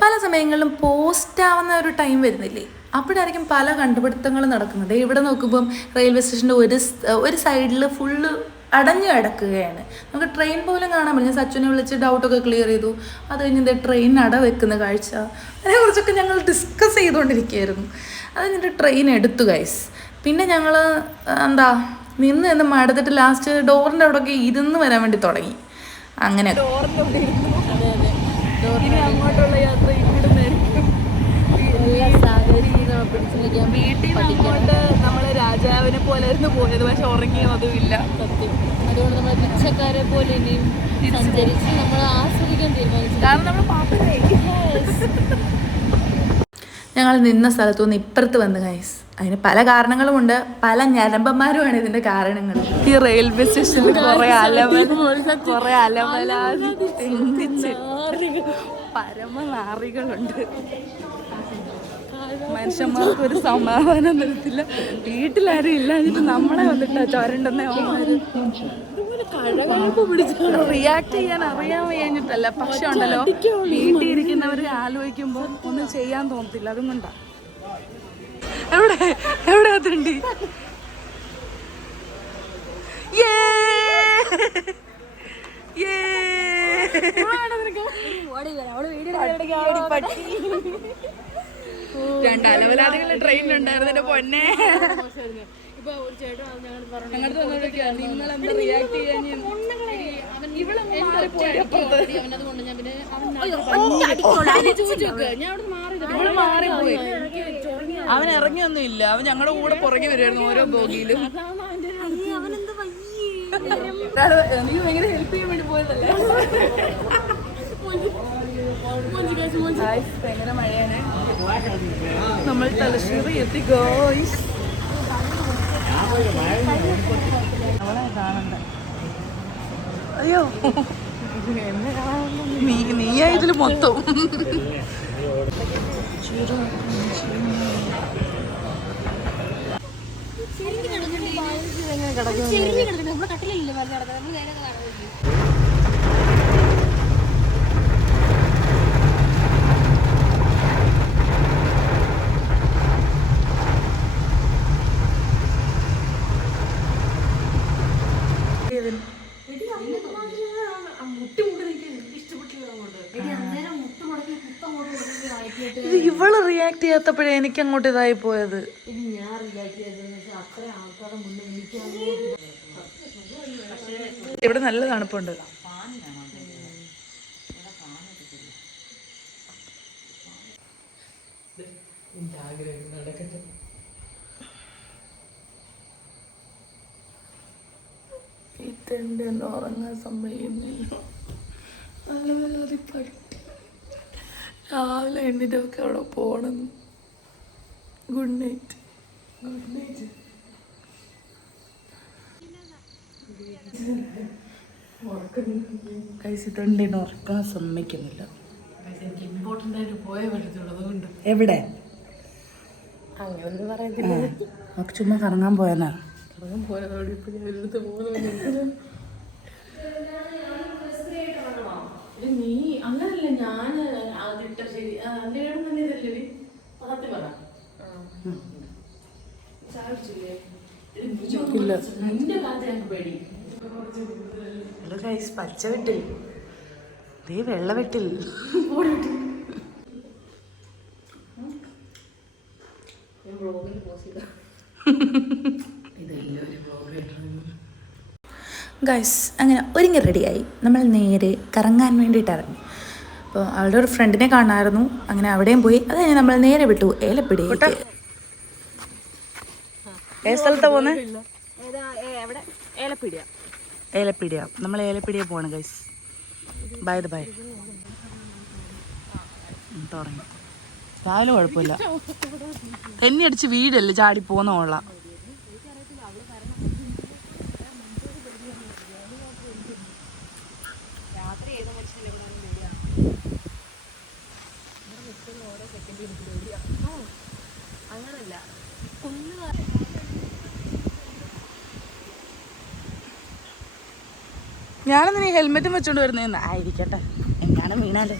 പല സമയങ്ങളിലും പോസ്റ്റ് ആവുന്ന ഒരു ടൈം വരുന്നില്ലേ, അപ്പോഴായിരിക്കും പല കണ്ടുപിടുത്തങ്ങളും നടക്കുന്നത്. ഇവിടെ നോക്കുമ്പം റെയിൽവേ സ്റ്റേഷൻ്റെ ഒരു സൈഡിൽ ഫുള്ള് അടഞ്ഞു കിടക്കുകയാണ്. നമുക്ക് ട്രെയിൻ പോലും കാണാൻ പറ്റും. ഞാൻ സച്ചുനെ വിളിച്ച് ഡൗട്ടൊക്കെ ക്ലിയർ ചെയ്തു. അത് കഴിഞ്ഞ് ട്രെയിൻ അട വെക്കുന്ന കാഴ്ച, അതിനെക്കുറിച്ചൊക്കെ ഞങ്ങൾ ഡിസ്കസ് ചെയ്തുകൊണ്ടിരിക്കുകയായിരുന്നു. അത് കഴിഞ്ഞിട്ട് ട്രെയിൻ എടുത്തു ഗൈസ്. പിന്നെ ഞങ്ങൾ നിന്ന് മടുത്തിട്ട് ലാസ്റ്റ് ഡോറിൻ്റെ അവിടെയൊക്കെ ഇരുന്ന് വരാൻ വേണ്ടി തുടങ്ങി. അങ്ങനെ അങ്ങോട്ടുള്ള യാത്ര വീട്ടിൽ അങ്ങോട്ട് നമ്മൾ രാജാവിനെ പോലെ ആയിരുന്നു പോയത്, പക്ഷെ ഉറങ്ങിയോ അതുമില്ല. അതുകൊണ്ട് നമ്മൾ പിച്ചക്കാരെ പോലെ ഇനിയും സഞ്ചരിച്ച് നമ്മൾ ആസ്വദിക്കാൻ തീരുമാനിച്ചു. കാരണം നമ്മൾ പാപ്പനായി. ഞങ്ങൾ നിന്ന സ്ഥലത്തുനിന്ന് ഇപ്പുറത്ത് വന്ന് ഗൈസ്. അതിന് പല കാരണങ്ങളുമുണ്ട്. പല ഞരമ്പന്മാരുമാണ് ഇതിന്റെ കാരണങ്ങൾ. ഈ റെയിൽവേ സ്റ്റേഷനിൽ കുറെ അലമലാതി പരമനാറികളുണ്ട്. മനുഷ്യന്മാർക്ക് ഒരു സമാധാനം തരത്തില്ല. വീട്ടിലാരും ഇല്ലാഞ്ഞിട്ട് നമ്മളെ വന്നിട്ടാ ചൊരണ്ടെന്നേ റിയാക്ട് ചെയ്യാൻ അറിയാൻ വയ്യാഞ്ഞിട്ടല്ല, പക്ഷെ ഉണ്ടല്ലോ വീട്ടിൽ ഇരിക്കുന്നവര് ആലോചിക്കുമ്പോൾ ഒന്നും ചെയ്യാൻ തോന്നത്തില്ല. അതും കൊണ്ടാ. എവിടെ അതുണ്ടി രണ്ട് അലവലാദികളുടെ ട്രെയിനിലുണ്ടായിരുന്നു എന്റെ പൊന്നെ. നിങ്ങളെന്താ റിയാക്ട് ചെയ്യാൻ? മാറിപ്പോയി. അവൻ ഇറങ്ങിയൊന്നും ഇല്ല. അവൻ ഞങ്ങളുടെ കൂടെ പുറകെ വരുമായിരുന്നു ഓരോ ബോഗിയിലും. ഭയങ്കര ഹെൽപ്പ് ചെയ്യാൻ വേണ്ടി പോയതല്ലേ. ഭയങ്കര മഴയാണ്. നമ്മൾ തലശ്ശേരി എത്തി ഗോയ്സ്. കാണണ്ട. അയ്യോ നീയാ ഇതില് മൊത്തം. ഇത് ഇവള് റിയാക്ട് ചെയ്യാത്തപ്പോഴേ എനിക്ക് അങ്ങോട്ട് ഇതായി പോയത്. ഇവിടെ നല്ല തണുപ്പുണ്ട്. ഇതെന്റെ ഉറങ്ങാൻ സമ്മതിക്കുന്നില്ല. നല്ല പട്ടി രാവിലെ എണ്ണിട്ടൊക്കെ അവിടെ പോണം. Good night. Good night. കഴിച്ചിട്ടുണ്ടെന്ന് ഉറക്കാൻ സമ്മതിക്കുന്നില്ല. എനിക്ക് ഇമ്പോർട്ടൻ്റ് ആയിട്ട് പോയേ പറ്റത്തുള്ളൂ, അതുകൊണ്ട്. എവിടെ? അങ്ങനൊന്നും പറയത്തില്ല. നമുക്ക് ചുമ്മാ കറങ്ങാൻ പോയെന്നാ. പോയതോടെ ഇപ്പൊ ഞാൻ എടുത്ത് പോകുന്നു. നീ അങ്ങനല്ല, ഞാൻ അതിട്ട ശരി അതിന്റെ തന്നെ ഇതല്ലേ പതത്തി പറ. ഇല്ല. നിന്റെ കാലത്ത് ഞങ്ങൾക്ക് പേടി. പച്ച വെട്ടിൽ, ദേ വെള്ള വെട്ടിൽ. ഗൈസ് അങ്ങനെ ഒരുങ്ങി റെഡിയായി നമ്മൾ നേരെ കറങ്ങാൻ വേണ്ടിയിട്ട് ഇറങ്ങി. അപ്പോൾ അവളുടെ ഒരു ഫ്രണ്ടിനെ കാണാമായിരുന്നു, അങ്ങനെ അവിടെയും പോയി. അത് കഴിഞ്ഞ് നമ്മൾ നേരെ വിട്ടു ഏലപ്പിടിയേക്ക്. ഏത് സ്ഥലത്താ പോകുന്നത്? ഏലപ്പിടിയ. നമ്മൾ ഏലപ്പിടിയെ പോവാണ് ഗൈസ്. By the by. തുടങ്ങി. രാവിലെ കുഴപ്പമില്ല, തെന്നി അടിച്ച് വീടല്ലേ ചാടി പോകുന്ന കൊള്ളാം. ഞാനൊന്ന് നീ ഹെൽമെറ്റും വെച്ചോണ്ട് വരുന്ന ആയിരിക്കട്ടെ, എങ്ങാനും വീണാലോ.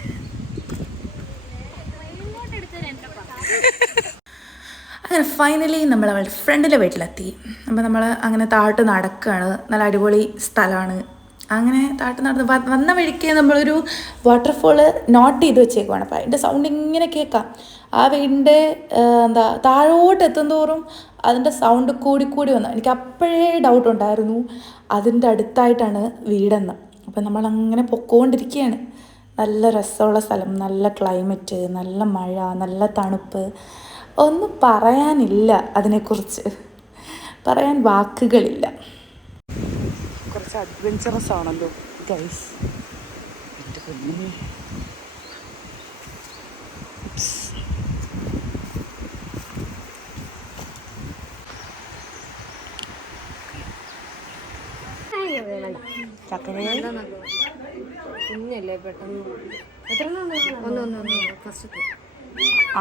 അങ്ങനെ ഫൈനലി നമ്മൾ അവളുടെ ഫ്രണ്ടിൻ്റെ വീട്ടിലെത്തി. അപ്പോൾ നമ്മൾ അങ്ങനെ താഴോട്ട് നടക്കുകയാണ്. നല്ല അടിപൊളി സ്ഥലമാണ്. അങ്ങനെ താഴോട്ട് നടന്ന് വന്ന വഴിക്ക് നമ്മളൊരു വാട്ടർഫോള് നോട്ട് ചെയ്ത് വെച്ചേക്കുവാണ്. അപ്പോൾ അതിൻ്റെ സൗണ്ട് ഇങ്ങനെ കേൾക്കാം. ആ വീടിൻ്റെ താഴോട്ട് എത്തുന്തോറും അതിൻ്റെ സൗണ്ട് കൂടി വന്നു. എനിക്ക് അപ്പോഴേ ഡൗട്ട് ഉണ്ടായിരുന്നു അതിൻ്റെ അടുത്തായിട്ടാണ് വീടെന്ന്. അപ്പം നമ്മളങ്ങനെ പൊക്കോണ്ടിരിക്കുകയാണ്. നല്ല രസമുള്ള സ്ഥലം, നല്ല ക്ലൈമറ്റ്, നല്ല മഴ, നല്ല തണുപ്പ്. ഒന്നും പറയാനില്ല, അതിനെക്കുറിച്ച് പറയാൻ വാക്കുകളില്ല. കുറച്ച് അഡ്വഞ്ചറസ് ആണല്ലോ ഗൈസ്.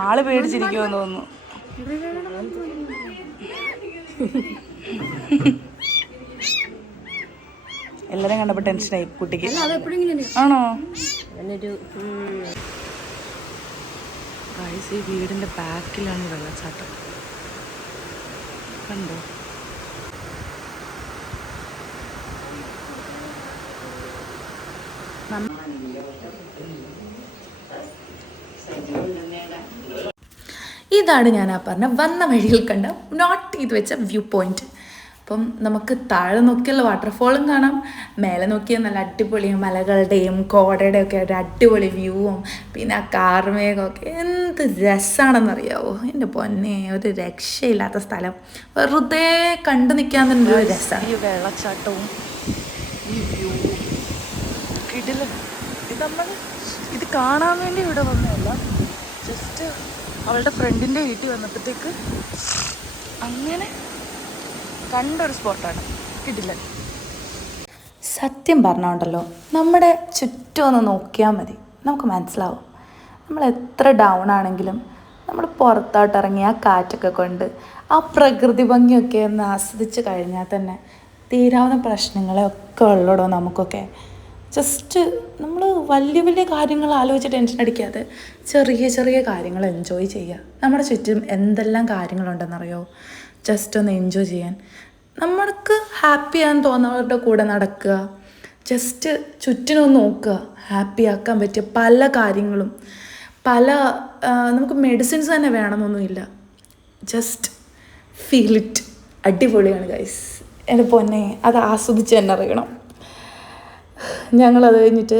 ആള് പേടിച്ചിരിക്കുമെന്ന് തോന്നുന്നു. എല്ലാരും കണ്ടപ്പോ ടെൻഷനായി കുട്ടിക്ക്. ആണോ? ഈ വീടിന്റെ ബാക്കിലാണ് വെള്ളച്ചാട്ടം, കണ്ടോ? ഇതാണ് ഞാൻ പറഞ്ഞ വന്ന വഴിയിൽ കണ്ട നോട്ട് ചെയ്ത് വെച്ച വ്യൂ പോയിന്റ്. അപ്പം നമുക്ക് താഴെ നോക്കിയുള്ള വാട്ടർഫോളും കാണാം, മേലെ നോക്കിയ നല്ല അടിപൊളി മലകളുടെയും കോടയുടെയും ഒക്കെ ഒരു അടിപൊളി വ്യൂവും, പിന്നെ ആ കാർമേഘമൊക്കെ എന്ത് രസമാണെന്നറിയാവോ. എൻ്റെ പൊന്നെ, ഒരു രക്ഷയില്ലാത്ത സ്ഥലം. വെറുതെ കണ്ടു നിൽക്കാൻ തന്നെ ഒരു രസമാണ്. ഈ വെള്ളച്ചാട്ടവും ഈ വ്യൂവും കിടിലം. ഇത് കാണാൻ വേണ്ടി ഇവിടെ വന്നതല്ല, ജസ്റ്റ് അവളുടെ ഫ്രണ്ടിൻ്റെ വീട്ടിൽ വന്നപ്പോഴത്തേക്ക് അങ്ങനെ കണ്ടൊരു സ്പോട്ടാണ്. കിടിലൻ. സത്യം പറഞ്ഞോണ്ടല്ലോ, നമ്മുടെ ചുറ്റും ഒന്ന് നോക്കിയാൽ മതി, നമുക്ക് മനസ്സിലാവും നമ്മൾ എത്ര ഡൗൺ ആണെങ്കിലും നമ്മൾ പുറത്തോട്ടിറങ്ങി ആ കാറ്റൊക്കെ കൊണ്ട് ആ പ്രകൃതി ഭംഗിയൊക്കെ ഒന്ന് ആസ്വദിച്ച് കഴിഞ്ഞാൽ തന്നെ തീരാവുന്ന പ്രശ്നങ്ങളൊക്കെ ഉള്ളടോ നമുക്കൊക്കെ. ജസ്റ്റ് നമ്മൾ വലിയ വലിയ കാര്യങ്ങൾ ആലോചിച്ച് ടെൻഷൻ അടിക്കാതെ ചെറിയ ചെറിയ കാര്യങ്ങൾ എൻജോയ് ചെയ്യുക. നമ്മുടെ ചുറ്റും എന്തെല്ലാം കാര്യങ്ങളുണ്ടെന്നറിയോ, ജസ്റ്റ് ഒന്ന് എൻജോയ് ചെയ്യാൻ. നമ്മൾക്ക് ഹാപ്പിയാന്ന് തോന്നുന്നവരുടെ കൂടെ നടക്കുക, ജസ്റ്റ് ചുറ്റിനൊന്ന് നോക്കുക. ഹാപ്പി ആക്കാൻ പറ്റിയ പല കാര്യങ്ങളും, നമുക്ക് മെഡിസിൻസ് തന്നെ വേണമെന്നൊന്നുമില്ല. Just feel it. അടിപൊളിയാണ് ഗൈസ്. എൻ്റെ പൊന്നെ, അത് ആസ്വദിച്ച് തന്നെ അറിയണം. ഞങ്ങളത് കഴിഞ്ഞിട്ട്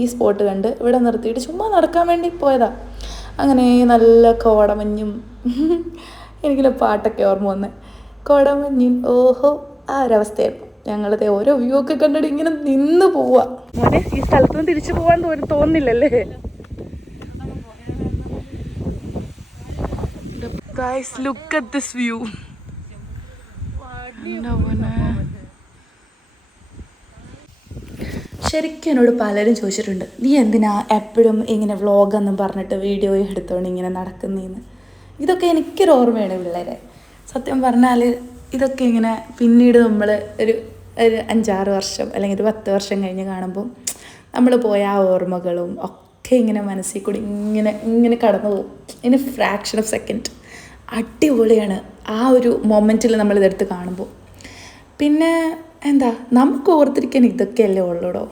ഈ സ്പോട്ട് കണ്ട് ഇവിടെ നിർത്തിയിട്ട് ചുമ്മാ നടക്കാൻ വേണ്ടി പോയതാ. അങ്ങനെ നല്ല കോടമഞ്ഞും എനിക്കില്ല പാട്ടൊക്കെ ഓർമ്മ വന്നേ. കോടമഞ്ഞും ഓഹോ ആ ഒരവസ്ഥയായിരുന്നു. ഞങ്ങളത് ഓരോ വ്യൂ ഒക്കെ കണ്ടിട്ട് ഇങ്ങനെ നിന്ന് പോവാ. മോനെ, ഈ സ്ഥലത്ത് നിന്ന് തിരിച്ചു പോകാൻ തോന്നുന്നില്ലല്ലേ? Guys, look at this view. ശരിക്കും എന്നോട് പലരും ചോദിച്ചിട്ടുണ്ട്, നീ എന്തിനാ എപ്പോഴും ഇങ്ങനെ വ്ളോഗെന്നും പറഞ്ഞിട്ട് വീഡിയോ എടുത്തോണ്ട് ഇങ്ങനെ നടക്കുന്നതെന്ന്. ഇതൊക്കെ എനിക്കൊരു ഓർമ്മയാണ് പിള്ളേരെ. സത്യം പറഞ്ഞാൽ ഇതൊക്കെ ഇങ്ങനെ പിന്നീട് നമ്മൾ ഒരു 5-6 വർഷം അല്ലെങ്കിൽ ഒരു 10 വർഷം കഴിഞ്ഞ് കാണുമ്പോൾ നമ്മൾ പോയ ആ ഓർമ്മകളും ഒക്കെ ഇങ്ങനെ മനസ്സിൽ കൂടി ഇങ്ങനെ കടന്നു പോകും. ഇനി ഫ്രാക്ഷൻ ഓഫ് സെക്കൻഡ്. അടിപൊളിയാണ് ആ ഒരു മൊമെൻറ്റിൽ നമ്മളിതെടുത്ത് കാണുമ്പോൾ. പിന്നെ എന്താ, നമുക്ക് ഓർത്തിരിക്കാൻ ഇതൊക്കെയല്ലേ ഉള്ളൂടോ.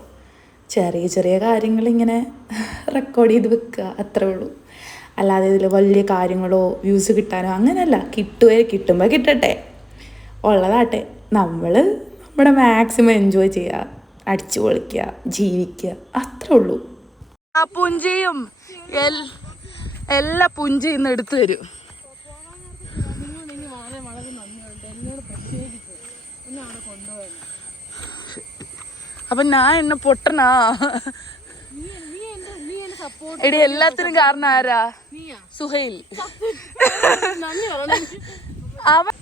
ചെറിയ ചെറിയ കാര്യങ്ങളിങ്ങനെ റെക്കോർഡ് ചെയ്ത് വെക്കുക, അത്രേ ഉള്ളൂ. അല്ലാതെ ഇതിൽ വലിയ കാര്യങ്ങളോ വ്യൂസ് കിട്ടാനോ അങ്ങനെയല്ല. കിട്ടുമ്പോൾ കിട്ടട്ടെ, ഉള്ളതാട്ടെ. നമ്മുടെ മാക്സിമം എൻജോയ് ചെയ്യുക, അടിച്ചു പൊളിക്കുക, ജീവിക്കുക, അത്രേ ഉള്ളൂ. ആ പുഞ്ചയും എല്ലാ പുഞ്ചയും ഇന്ന് എടുത്തു തരും. അപ്പൊ ഞാൻ എന്നെ പൊട്ടനാ എടി? എല്ലാത്തിനും കാരണം ആരാ? സുഹൈൽ. അവൻ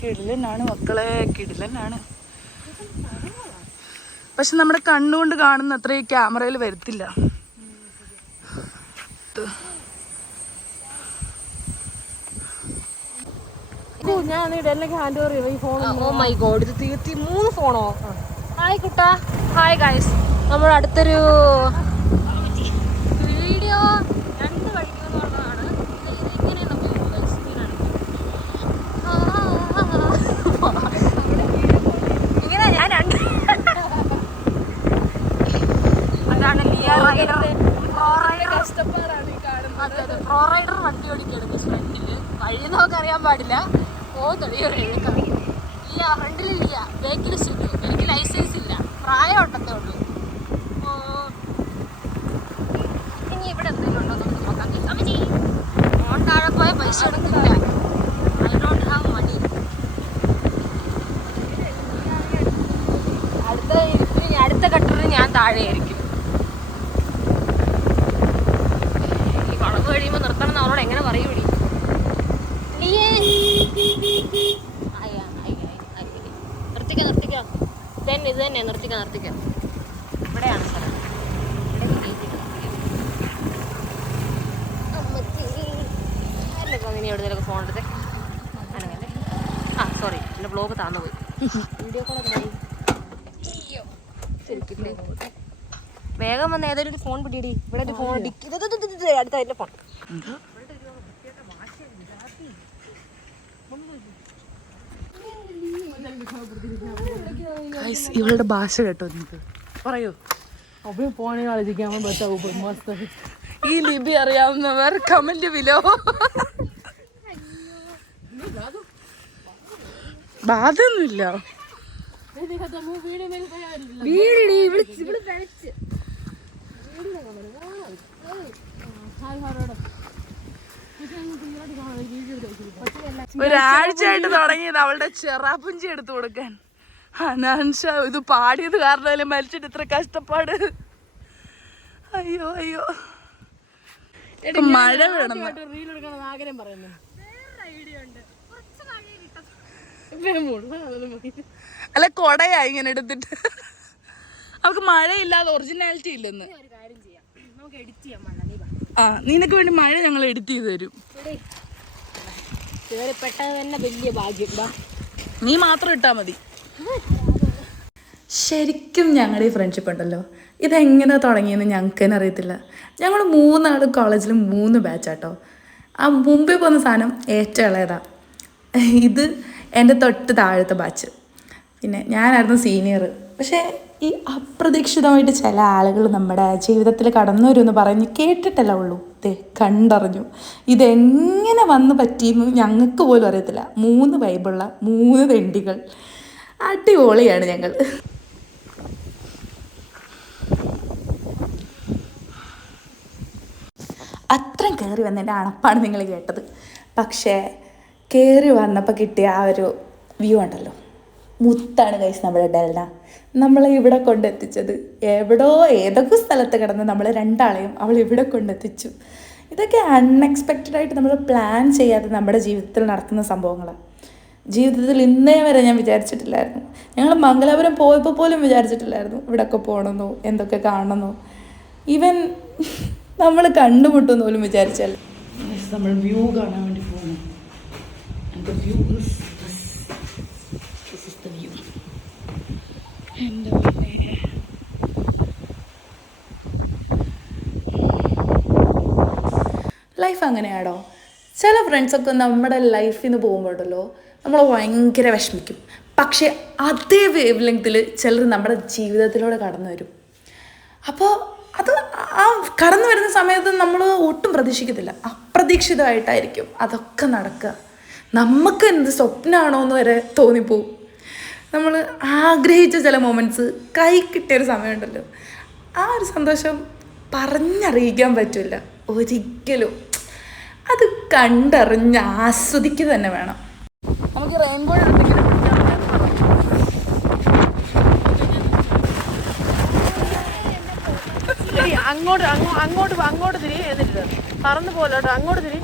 കിടിലനാണ് മക്കളെ, കിടിലനാണ്. പക്ഷെ നമ്മുടെ കണ്ണുകൊണ്ട് കാണുന്ന അത്ര ഈ ക്യാമറയിൽ വരത്തില്ല. ഹായ് കുട്ടാ, ഹായ് ഗൈസ്. നമ്മൾ അടുത്തൊരു വീഡിയോ 2 കഴിക്കുമെന്ന് പറഞ്ഞതാണ്. ഇങ്ങനെയൊന്നും ഇങ്ങനെ ഞാൻ 2 അതാണ് ലിയ റൈഡർ. പ്രോ റൈഡർ വണ്ടി ഓടിക്കുകയാണ് ഫ്രണ്ടില്. വഴി നോക്കാൻ അറിയാൻ പാടില്ല. ഇല്ല, ഫ്രണ്ടിലില്ല, ബാക്കിൽ സുഖം. എനിക്ക് ലൈസൻസ് ഇല്ല, പ്രായം ഉണ്ടെന്നേ ഉള്ളൂ. ഇനി ഇവിടെ എന്തെങ്കിലും ഉണ്ടോ നമുക്ക് നോക്കാം. ഫോൺ താഴെ പോയ പൈസ എടുക്കില്ല. I don't have money. അടുത്ത കട്ടറിന് ഞാൻ താഴെയായിരിക്കും. ഈ വളവ് കഴിയുമ്പോൾ നിർത്തണം എന്ന് അവരോട് എങ്ങനെ പറയൂടി? നിർത്തിക്കോ. ഇത് തന്നെ നിർത്തിക്കോ. ഇവിടെയാണ് സ്ഥലം. ഇനി എവിടെയൊക്കെ ഫോൺ എടുത്തേ. അങ്ങനെ സോറി, എൻ്റെ ബ്ലോഗ് താന്നു പോയി. വീഡിയോ കോളൊക്കെ ശരിക്കില്ലേ? വേഗം വന്ന് ഏതൊരു ഒരു ഫോൺ പിടിയടി. ഇവിടെ ഒരു ഫോൺ അടുത്ത അതിൻ്റെ ഫോൺ. ഇവളുടെ ഭാഷ കേട്ടോ നിങ്ങൾക്ക് പറയൂ. ഈ ലിപി അറിയാവുന്നവർ കമന്റ് ബിലോ. ബാധൊന്നുമില്ല. ഒരാഴ്ചയായിട്ട് തുടങ്ങിയത് അവളുടെ ചെറാപ്പുഞ്ചി എടുത്തു കൊടുക്കാൻ. ഹനാൻഷ ഇത് പാടിയത് കാരണം മരിച്ചിട്ട് ഇത്ര കഷ്ടപ്പാട്. അയ്യോ മഴ വേണം. അല്ല കൊടയാ ഇങ്ങനെ എടുത്തിട്ട്. അവർക്ക് മഴയില്ലാതെ ഒറിജിനാലിറ്റി ഇല്ലെന്ന്. ആ നിനക്ക് വേണ്ടി മഴ ഞങ്ങൾ എഡിറ്റ് ചെയ്ത് തരും. വലിയ ഭാഗ്യം. നീ മാത്രം ഇട്ടാ മതി. ശരിക്കും ഞങ്ങളുടെ ഈ ഫ്രണ്ട്ഷിപ്പ് ഉണ്ടല്ലോ, ഇതെങ്ങനെ തുടങ്ങിയെന്ന് ഞങ്ങൾക്ക് തന്നെ അറിയത്തില്ല. ഞങ്ങൾ 3 ആളും കോളേജിൽ 3 ബാച്ചാട്ടോ. ആ മുമ്പിൽ പോകുന്ന സാധനം ഏറ്റവും ഇളയതാ. ഇത് എൻ്റെ തൊട്ട് താഴത്തെ ബാച്ച്. പിന്നെ ഞാനായിരുന്നു സീനിയർ. പക്ഷേ ഈ അപ്രതീക്ഷിതമായിട്ട് ചില ആളുകൾ നമ്മുടെ ജീവിതത്തിൽ കടന്നു വരുമെന്ന് പറഞ്ഞ് കേട്ടിട്ടല്ല ഉള്ളൂ, കണ്ടറിഞ്ഞു. ഇതെങ്ങനെ വന്ന് പറ്റിയെന്ന് ഞങ്ങൾക്ക് പോലും അറിയത്തില്ല. 3 വൈബുള്ള 3 തെണ്ടികൾ. അടിപൊളിയാണ് ഞങ്ങൾ. അത്രയും കയറി വന്നതിൻ്റെ അണപ്പാണ് നിങ്ങൾ കേട്ടത്. പക്ഷേ കയറി വന്നപ്പോൾ കിട്ടിയ ആ ഒരു വ്യൂ ഉണ്ടല്ലോ, മുത്താണ് ഗൈസ് നമ്മുടെ ഡെൽന. നമ്മളെ ഇവിടെ കൊണ്ടെത്തിച്ചത്. എവിടോ ഏതൊക്കെ സ്ഥലത്ത് കിടന്ന് നമ്മളെ 2 ആളെയും അവൾ ഇവിടെ കൊണ്ടെത്തിച്ചു. ഇതൊക്കെ അൺഎക്സ്പെക്റ്റഡ് ആയിട്ട് നമ്മൾ പ്ലാൻ ചെയ്യാതെ നമ്മുടെ ജീവിതത്തിൽ നടക്കുന്ന സംഭവങ്ങളാണ്. ജീവിതത്തിൽ ഇന്നേ വരെ ഞാൻ വിചാരിച്ചിട്ടില്ലായിരുന്നു. ഞങ്ങൾ മംഗലാപുരം പോയപ്പോൾ പോലും വിചാരിച്ചിട്ടില്ലായിരുന്നു ഇവിടെയൊക്കെ പോകണമെന്നോ എന്തൊക്കെ കാണണമെന്നോ. ഈവൻ നമ്മൾ കണ്ടുമുട്ടുമെന്ന് പോലും വിചാരിച്ചല്ല. നമ്മൾ വ്യൂ കാണാൻ വേണ്ടി പോകുന്നു. എൻ്റെ ലൈഫ് അങ്ങനെയാണോ? ചില ഫ്രണ്ട്സൊക്കെ നമ്മുടെ ലൈഫിൽ നിന്ന് പോകുമ്പോഴല്ലോ നമ്മൾ ഭയങ്കര വിഷമിക്കും. പക്ഷേ അതേ വേവ് ലെങ്ത്തിൽ ചിലർ നമ്മുടെ ജീവിതത്തിലൂടെ കടന്നു വരും. അപ്പോൾ അത് ആ കടന്നു വരുന്ന സമയത്ത് നമ്മൾ ഒട്ടും പ്രതീക്ഷിക്കത്തില്ല. അപ്രതീക്ഷിതമായിട്ടായിരിക്കും അതൊക്കെ നടക്കുക. നമുക്ക് എന്ത് സ്വപ്നമാണോ എന്ന് വരെ തോന്നിപ്പോവും. നമ്മൾ ആഗ്രഹിച്ച ചില മൊമെൻറ്റ്സ് കൈ കിട്ടിയൊരു സമയമുണ്ടല്ലോ, ആ ഒരു സന്തോഷം പറഞ്ഞറിയിക്കാൻ പറ്റില്ല ഒരിക്കലും. അത് കണ്ടറിഞ്ഞ് ആസ്വദിക്കുക തന്നെ വേണം. നമുക്ക് റെയിൻബോ അങ്ങോട്ട് തിരി. എന്നിട്ട് പറന്നു പോലോട്ടോ, അങ്ങോട്ട് തിരി.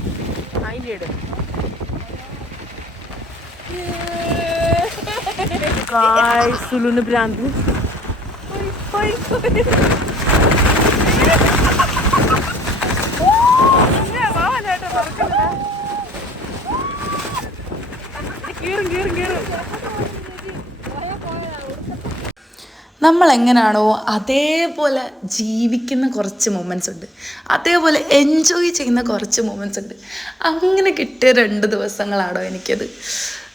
അതിൻ്റെ ഇട് സുലുന് ഭ്രാന്ത്. നമ്മൾ എങ്ങനെയാണോ അതേപോലെ ജീവിക്കുന്ന കുറച്ച് മൊമെൻറ്റ്സ് ഉണ്ട്, അതേപോലെ എൻജോയ് ചെയ്യുന്ന കുറച്ച് മൊമെൻറ്റ്സ് ഉണ്ട്. അങ്ങനെ കിട്ടിയ 2 ദിവസങ്ങളാണോ എനിക്കത്.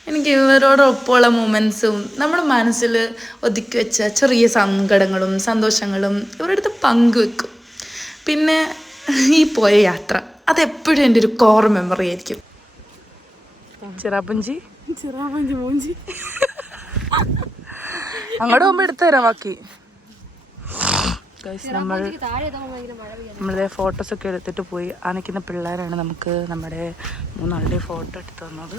എനിക്ക് ഇവരോടൊപ്പമുള്ള മൊമെൻറ്റ്സും നമ്മുടെ മനസ്സിൽ ഒതുക്കി വെച്ച ചെറിയ സങ്കടങ്ങളും സന്തോഷങ്ങളും ഇവരുടെ അടുത്ത് പങ്കുവെക്കും. പിന്നെ ഈ പോയ യാത്ര അതെപ്പോഴും എൻ്റെ ഒരു കോർ മെമ്മറി ആയിരിക്കും. ചിറാപ്പുഞ്ചി മൂഞ്ചി അങ്ങോട്ട് പോകുമ്പോൾ എടുത്തു തരാം ബാക്കി. നമ്മളുടെ ഫോട്ടോസൊക്കെ എടുത്തിട്ട് പോയി. ആ നിൽക്കുന്ന പിള്ളേരാണ് നമുക്ക് നമ്മുടെ 3 ആളുടെ ഫോട്ടോ എടുത്ത് തന്നത്.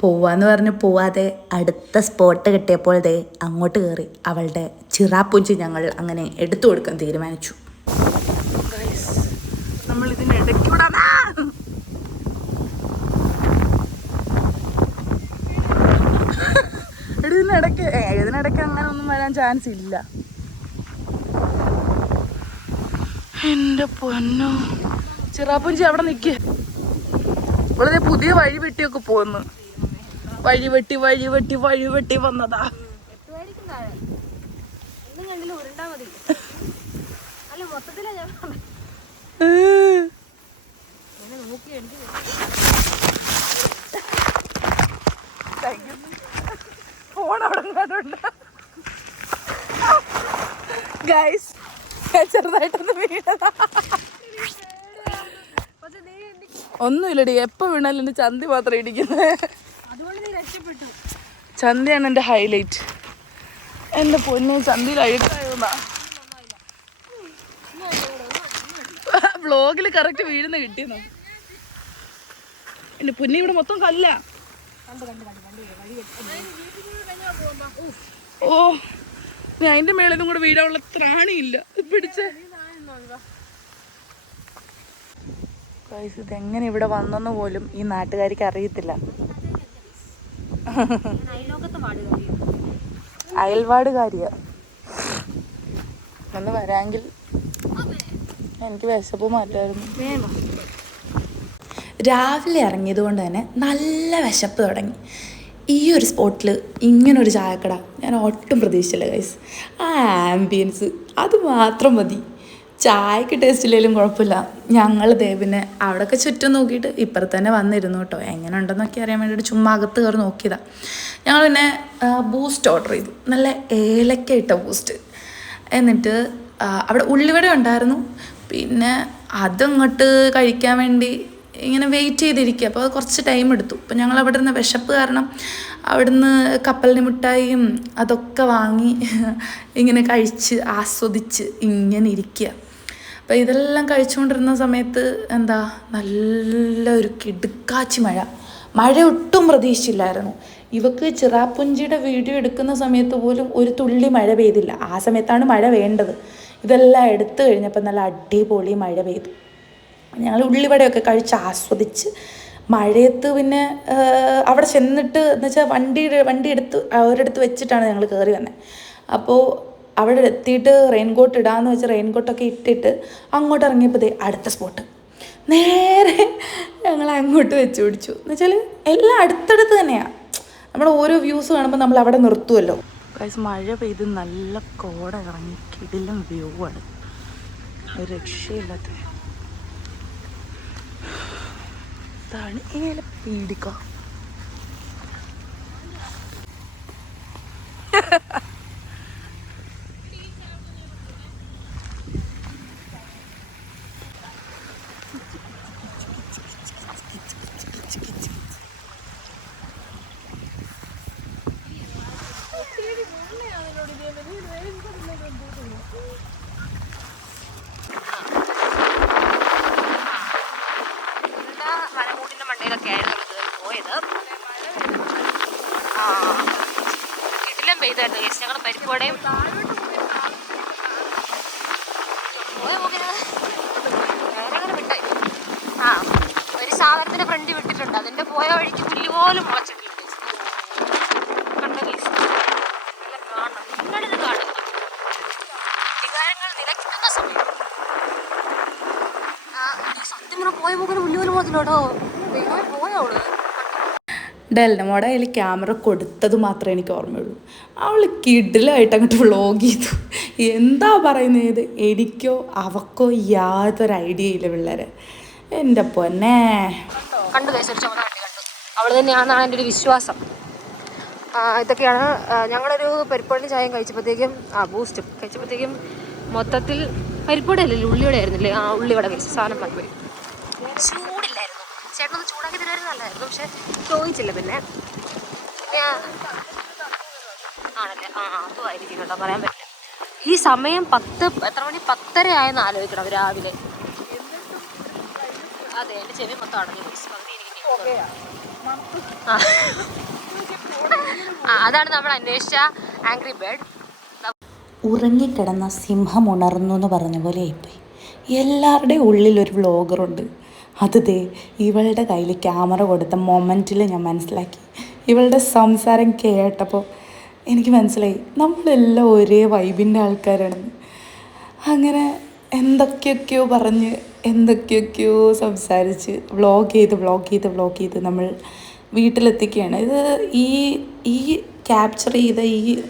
പോവാന്ന് പറഞ്ഞ് പോവാതെ അടുത്ത സ്പോട്ട് കിട്ടിയപ്പോൾ ദേ അങ്ങോട്ട് കയറി അവളുടെ ചിറാപ്പുഞ്ചി ഞങ്ങൾ അങ്ങനെ എടുത്തു കൊടുക്കാൻ തീരുമാനിച്ചു. നമ്മൾ ഇതിനിടയ്ക്ക് അങ്ങനെ ഒന്നും വരാൻ ചാൻസ് ഇല്ല. എൻ്റെ പൊന്നോ, ചിറാപ്പുഞ്ചി അവിടെ നിൽക്കുക. ഇവിടെ പുതിയ വഴി വെട്ടിയൊക്കെ പോന്നു. വഴി വെട്ടി വന്നതാ. ഫോൺ അവിടെ ഗൈസ്, ചെറുതായിട്ടൊന്ന് വീണതാ. ഒന്നുമില്ലടി, എപ്പോ വീണാലും എൻ്റെ ചന്തി മാത്രം ഇടിക്കുന്നത്. ചന്തയാണ് എൻ്റെ ഹൈലൈറ്റ്. എൻ്റെ പൊന്നെ, ചന്തിയിൽ അഴുക്കായോന്നാ. വ്ളോഗിൽ കറക്റ്റ് വീഴുന്ന കിട്ടിയെന്നോ. എൻ്റെ പൊന്നെ, ഇവിടെ മൊത്തം കല്ല. ഓ അതിന്റെ മേളിലും കൂടെ വീടാനുള്ള ത്രാണിയില്ല. പിടിച്ചേ. ഇതെങ്ങനെ ഇവിടെ വന്നെന്ന് പോലും ഈ നാട്ടുകാർക്ക് അറിയത്തില്ല. അയൽവാടുകാരിയാ. ഒന്ന് വരാമെങ്കിൽ എനിക്ക് വിശപ്പ് മാറ്റായിരുന്നു. രാവിലെ ഇറങ്ങിയത് കൊണ്ട് തന്നെ നല്ല വിശപ്പ് തുടങ്ങി. ഈ ഒരു സ്പോട്ടിൽ ഇങ്ങനൊരു ചായക്കട ഞാൻ ഒട്ടും പ്രതീക്ഷിച്ചില്ല ഗൈസ്. ആ ആംബിയൻസ് അത് മാത്രം മതി. ചായക്ക് ടേസ്റ്റ് ഇല്ലെങ്കിലും കുഴപ്പമില്ല. ഞങ്ങൾ പിന്നെ അവിടെയൊക്കെ ചുറ്റും നോക്കിയിട്ട് ഇപ്പുറത്ത് തന്നെ വന്നിരുന്നു കേട്ടോ. എങ്ങനെ ഉണ്ടെന്നൊക്കെ അറിയാൻ വേണ്ടിയിട്ട് ചുമ്മാ അകത്ത് കയറി നോക്കിയതാണ്. ഞങ്ങൾ പിന്നെ ബൂസ്റ്റ് ഓർഡർ ചെയ്തു. നല്ല ഏലക്ക ഇട്ട ബൂസ്റ്റ്. എന്നിട്ട് അവിടെ ഉള്ളിവട ഉണ്ടായിരുന്നു. പിന്നെ അതങ്ങോട്ട് കഴിക്കാൻ വേണ്ടി ഇങ്ങനെ വെയിറ്റ് ചെയ്തിരിക്കുക. അപ്പോൾ അത് കുറച്ച് ടൈം എടുത്തു. അപ്പോൾ ഞങ്ങൾ അവിടെ നിന്ന് വിശപ്പ് കാരണം അവിടുന്ന് കപ്പലിന് മിഠായിയും അതൊക്കെ വാങ്ങി ഇങ്ങനെ കഴിച്ച് ആസ്വദിച്ച് ഇങ്ങനെ ഇരിക്കുക. അപ്പോൾ ഇതെല്ലാം കഴിച്ചുകൊണ്ടിരുന്ന സമയത്ത് നല്ലൊരു കിടുക്കാച്ചി മഴ ഒട്ടും പ്രതീക്ഷിച്ചില്ലായിരുന്നു. ഇവക്ക് ചിറാപ്പുഞ്ചിയുടെ വീഡിയോ എടുക്കുന്ന സമയത്ത് പോലും ഒരു തുള്ളി മഴ പെയ്തില്ല. ആ സമയത്താണ് മഴ വേണ്ടത്. ഇതെല്ലാം എടുത്തു കഴിഞ്ഞപ്പോൾ നല്ല അടിപൊളി മഴ പെയ്തു. ഞങ്ങൾ ഉള്ളിവടയൊക്കെ കഴിച്ച് ആസ്വദിച്ച് മഴയത്ത് പിന്നെ അവിടെ ചെന്നിട്ട് എന്ന് വെച്ചാൽ വണ്ടി എടുത്ത് ഒരിടത്ത് വെച്ചിട്ടാണ് ഞങ്ങൾ കയറി വന്നത്. അപ്പോൾ അവിടെ എത്തിയിട്ട് റെയിൻകോട്ട് ഇടാമെന്ന് വെച്ചാൽ റെയിൻകോട്ടൊക്കെ ഇട്ടിട്ട് അങ്ങോട്ട് ഇറങ്ങിയപ്പോൾ അടുത്ത സ്പോട്ട് നേരെ ഞങ്ങൾ അങ്ങോട്ട് വെച്ച് പിടിച്ചു. എന്ന് വെച്ചാൽ എല്ലാം അടുത്തടുത്ത് തന്നെയാണ്. നമ്മൾ ഓരോ വ്യൂസ് കാണുമ്പോൾ നമ്മൾ അവിടെ നിർത്തുമല്ലോ. മഴ പെയ്ത് നല്ല കോട ഇറങ്ങി കിടിലം വ്യൂ ആണ്. ഒരു രക്ഷയില്ലാത്ത ഇതാണ് ഇങ്ങനെ പീഡിക്ക. മലമൂട്ടിന്റെ മണ്ടയിലൊക്കെ ആയിരുന്നു പോയത്. കിടിലം പെയ്തായിരുന്നു കേസ്. ഞങ്ങൾ പരിപ്പോടെയും വേറെ വിട്ടായി. ഒരു സാധനത്തിന്റെ ഫ്രണ്ട് വിട്ടിട്ടുണ്ട്. അതിന്റെ പോയ വഴിക്ക് പുല്ല് പോലും മുളച്ചിട്ടില്ല. കണ്ട കേസ് നല്ല കാണണം. നിങ്ങളിത് കാണും. വികാരങ്ങൾ നിലയ്ക്കുന്ന സമയം സത്യം പറഞ്ഞാൽ പോയ പോകാൻ പുല്ല് പോലും മുളച്ചില്ലോട്ടോ. പോയവള് ഡെലിൻ്റെ മോടെ അതിൽ ക്യാമറ കൊടുത്തത് മാത്രമേ എനിക്ക് ഓർമ്മയുള്ളൂ. അവൾ കിടിലായിട്ട് അങ്ങോട്ട് വ്ളോഗ് ചെയ്തു. എന്താ പറയുന്നത്, എനിക്കോ അവക്കോ യാതൊരു ഐഡിയ ഇല്ല പിള്ളേരെ. എൻ്റെ പൊന്നെ കണ്ടു കേസ്. ഒരു ചുമന്ന വണ്ടി കണ്ടു. അവൾ തന്നെയാണെന്നാണ് എൻ്റെ ഒരു വിശ്വാസം. ഇതൊക്കെയാണ് ഞങ്ങളൊരു പരിപ്പുവടയും ചായയും കഴിച്ചപ്പോഴത്തേക്കും ബൂസ്റ്റും കഴിച്ചപ്പോഴത്തേക്കും മൊത്തത്തിൽ പരിപ്പുവട അല്ലല്ലോ ഉള്ളിവട ആയിരുന്നില്ലേ. ഉള്ളിവട കഴിച്ചു. സാധനം പറഞ്ഞുപോയി. ചൂടില്ലായിരുന്നു. ചേട്ടനൊന്ന് ചൂടാക്കി തരുമായിരുന്നു നല്ലതായിരുന്നു. പക്ഷെ ചോദിച്ചില്ല. പിന്നെ ആണല്ലേ. അതുമായിരിക്കും കേട്ടോ, പറയാൻ പറ്റില്ല. ഈ സമയം എത്ര മണി 10:30 ആയെന്ന് ആലോചിക്കണം രാവിലെ. അതെ, എൻ്റെ ചെവി മൊത്തം അടഞ്ഞു. അതാണ് നമ്മൾ അന്വേഷിച്ച ആംഗ്രി ബേർഡ്. ഉറങ്ങിക്കിടന്ന സിംഹം ഉണർന്നു എന്ന് പറഞ്ഞ പോലെ ആയിപ്പോയി. എല്ലാവരുടെയും ഉള്ളിലൊരു വ്ളോഗറുണ്ട്. അത് ഇവളുടെ കയ്യിൽ ക്യാമറ കൊടുത്ത മൊമെൻറ്റിൽ ഞാൻ മനസ്സിലാക്കി. ഇവളുടെ സംസാരം കേട്ടപ്പോൾ എനിക്ക് മനസ്സിലായി നമ്മളെല്ലാം ഒരേ വൈബിൻ്റെ ആൾക്കാരാണെന്ന്. അങ്ങനെ എന്തൊക്കെയൊക്കെയോ പറഞ്ഞ് എന്തൊക്കെയൊക്കെയോ സംസാരിച്ച് വ്ളോഗ് ചെയ്ത് നമ്മൾ വീട്ടിലെത്തിക്കുകയാണ്. ഇത് ഈ ക്യാപ്ചർ ചെയ്ത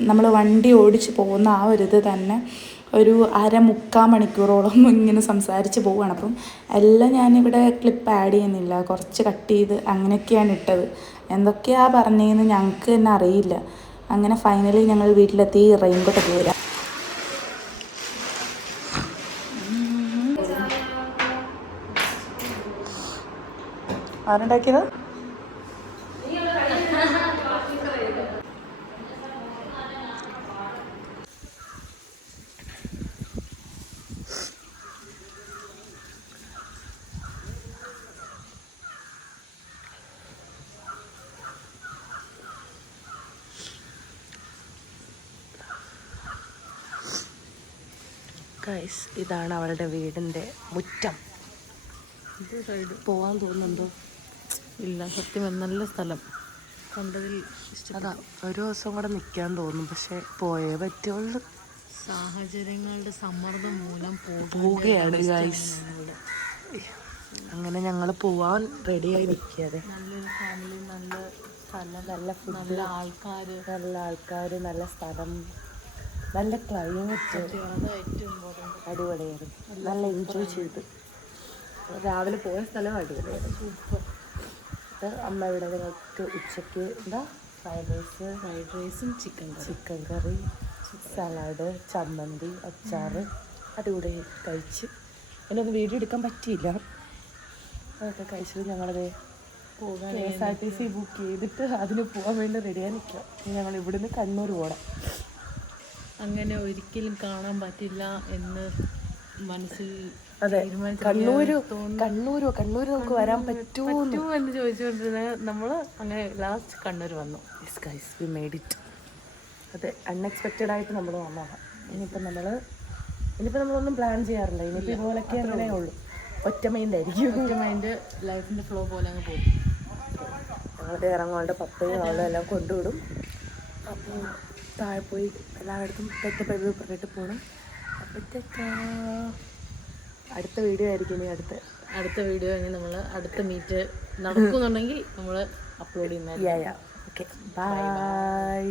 നമ്മൾ വണ്ടി ഓടിച്ച് പോകുന്ന ഒരിത് തന്നെ ഒരു 1/4 മണിക്കൂറോളം ഇങ്ങനെ സംസാരിച്ച് പോവുകയാണ്. അപ്പം എല്ലാം ഞാനിവിടെ ക്ലിപ്പ് ആഡ് ചെയ്യുന്നില്ല, കുറച്ച് കട്ട് ചെയ്ത് അങ്ങനെയൊക്കെയാണ് ഇട്ടത്. എന്തൊക്കെയാണ് പറഞ്ഞതെന്ന് ഞങ്ങൾക്ക് തന്നെ അറിയില്ല. അങ്ങനെ ഫൈനലി ഞങ്ങൾ വീട്ടിലെത്തി റെയിൻകോട്ടൊക്കെ വരാം. ആരുണ്ടാക്കിയത്? ഗൈസ് ഇതാണ് അവളുടെ വീടിൻ്റെ മുറ്റം. ഇത് സൈഡ് പോവാൻ തോന്നുന്നുണ്ടോ? ഇല്ല, സത്യം നല്ല സ്ഥലം കണ്ടതിൽ അതാ ഒരു ദിവസം കൂടെ നിൽക്കാൻ തോന്നും, പക്ഷെ പോയേ പറ്റുള്ളൂ. സാഹചര്യങ്ങളുടെ സമ്മർദ്ദം മൂലം പോവുകയാണ് ഗൈസ്. അങ്ങനെ ഞങ്ങൾ പോവാൻ റെഡിയായി നിൽക്കാതെ. നല്ലൊരു ഫാമിലി, നല്ല സ്ഥലം, നല്ല ഫുഡ്, നല്ല ആൾക്കാർ, നല്ല സ്ഥലം, നല്ല ക്ലൈമറ്റ്, അത് ഏറ്റവും ഇമ്പോർട്ടൻറ്റ്. അടിപൊളിയായിരുന്നു. നല്ല എൻജോയ് ചെയ്ത് രാവിലെ പോയ സ്ഥലം അടിപൊളിയായിരുന്നു. അമ്മ ഇവിടെ ഞങ്ങൾക്ക് ഉച്ചയ്ക്ക് എന്താ ഫ്രൈഡ് റൈസും ചിക്കൻ കറി, സലാഡ്, ചമ്മന്തി, അച്ചാറ് അടിപൊളി കഴിച്ച്. എന്നൊന്നും വീഡിയോ എടുക്കാൻ പറ്റിയില്ല. അതൊക്കെ കഴിച്ചിട്ട് ഞങ്ങളത് KSRTC ബുക്ക് ചെയ്തിട്ട് അതിന് പോകാൻ വേണ്ടി റെഡിയായി നിൽക്കുക. ഞങ്ങൾ ഇവിടുന്ന് കണ്ണൂർ പോകണം. അങ്ങനെ ഒരിക്കലും കാണാൻ പറ്റില്ല എന്ന് മനസ്സിൽ അതെ, കണ്ണൂര് നമുക്ക് വരാൻ പറ്റുമോ എന്ന് ചോദിച്ചുകൊണ്ടിരുന്നത് നമ്മൾ അങ്ങനെ ലാസ്റ്റ് കണ്ണൂർ വന്നു. Yes guys, V made it. അതെ, അൺഎക്സ്പെക്റ്റഡ് ആയിട്ട് നമ്മൾ വന്നതാണ്. ഇനിയിപ്പോൾ നമ്മളൊന്നും പ്ലാൻ ചെയ്യാറില്ല. ഇനിയിപ്പോൾ ഇതുപോലൊക്കെ അങ്ങനെ ഉള്ളൂ. ഒറ്റ മൈൻഡ് ലൈഫിൻ്റെ ഫ്ലോ പോലെ അങ്ങ് പോകും. ഞങ്ങളുടെ ഇറങ്ങുകൊണ്ട് പപ്പയും അവളും എല്ലാം കൊണ്ടുവിടും. അപ്പോൾ താഴെ പോയി എല്ലായിടത്തും പെട്ടെന്ന് പറഞ്ഞിട്ട് പോകണം. അപ്പോൾ അടുത്ത വീഡിയോ ആയിരിക്കും ഇനി അടുത്ത വീഡിയോ ഇനി നമ്മൾ അടുത്ത മീറ്റ് നടക്കുന്നുണ്ടെങ്കിൽ നമ്മൾ അപ്ലോഡ് ചെയ്യുന്നത്. Okay, by.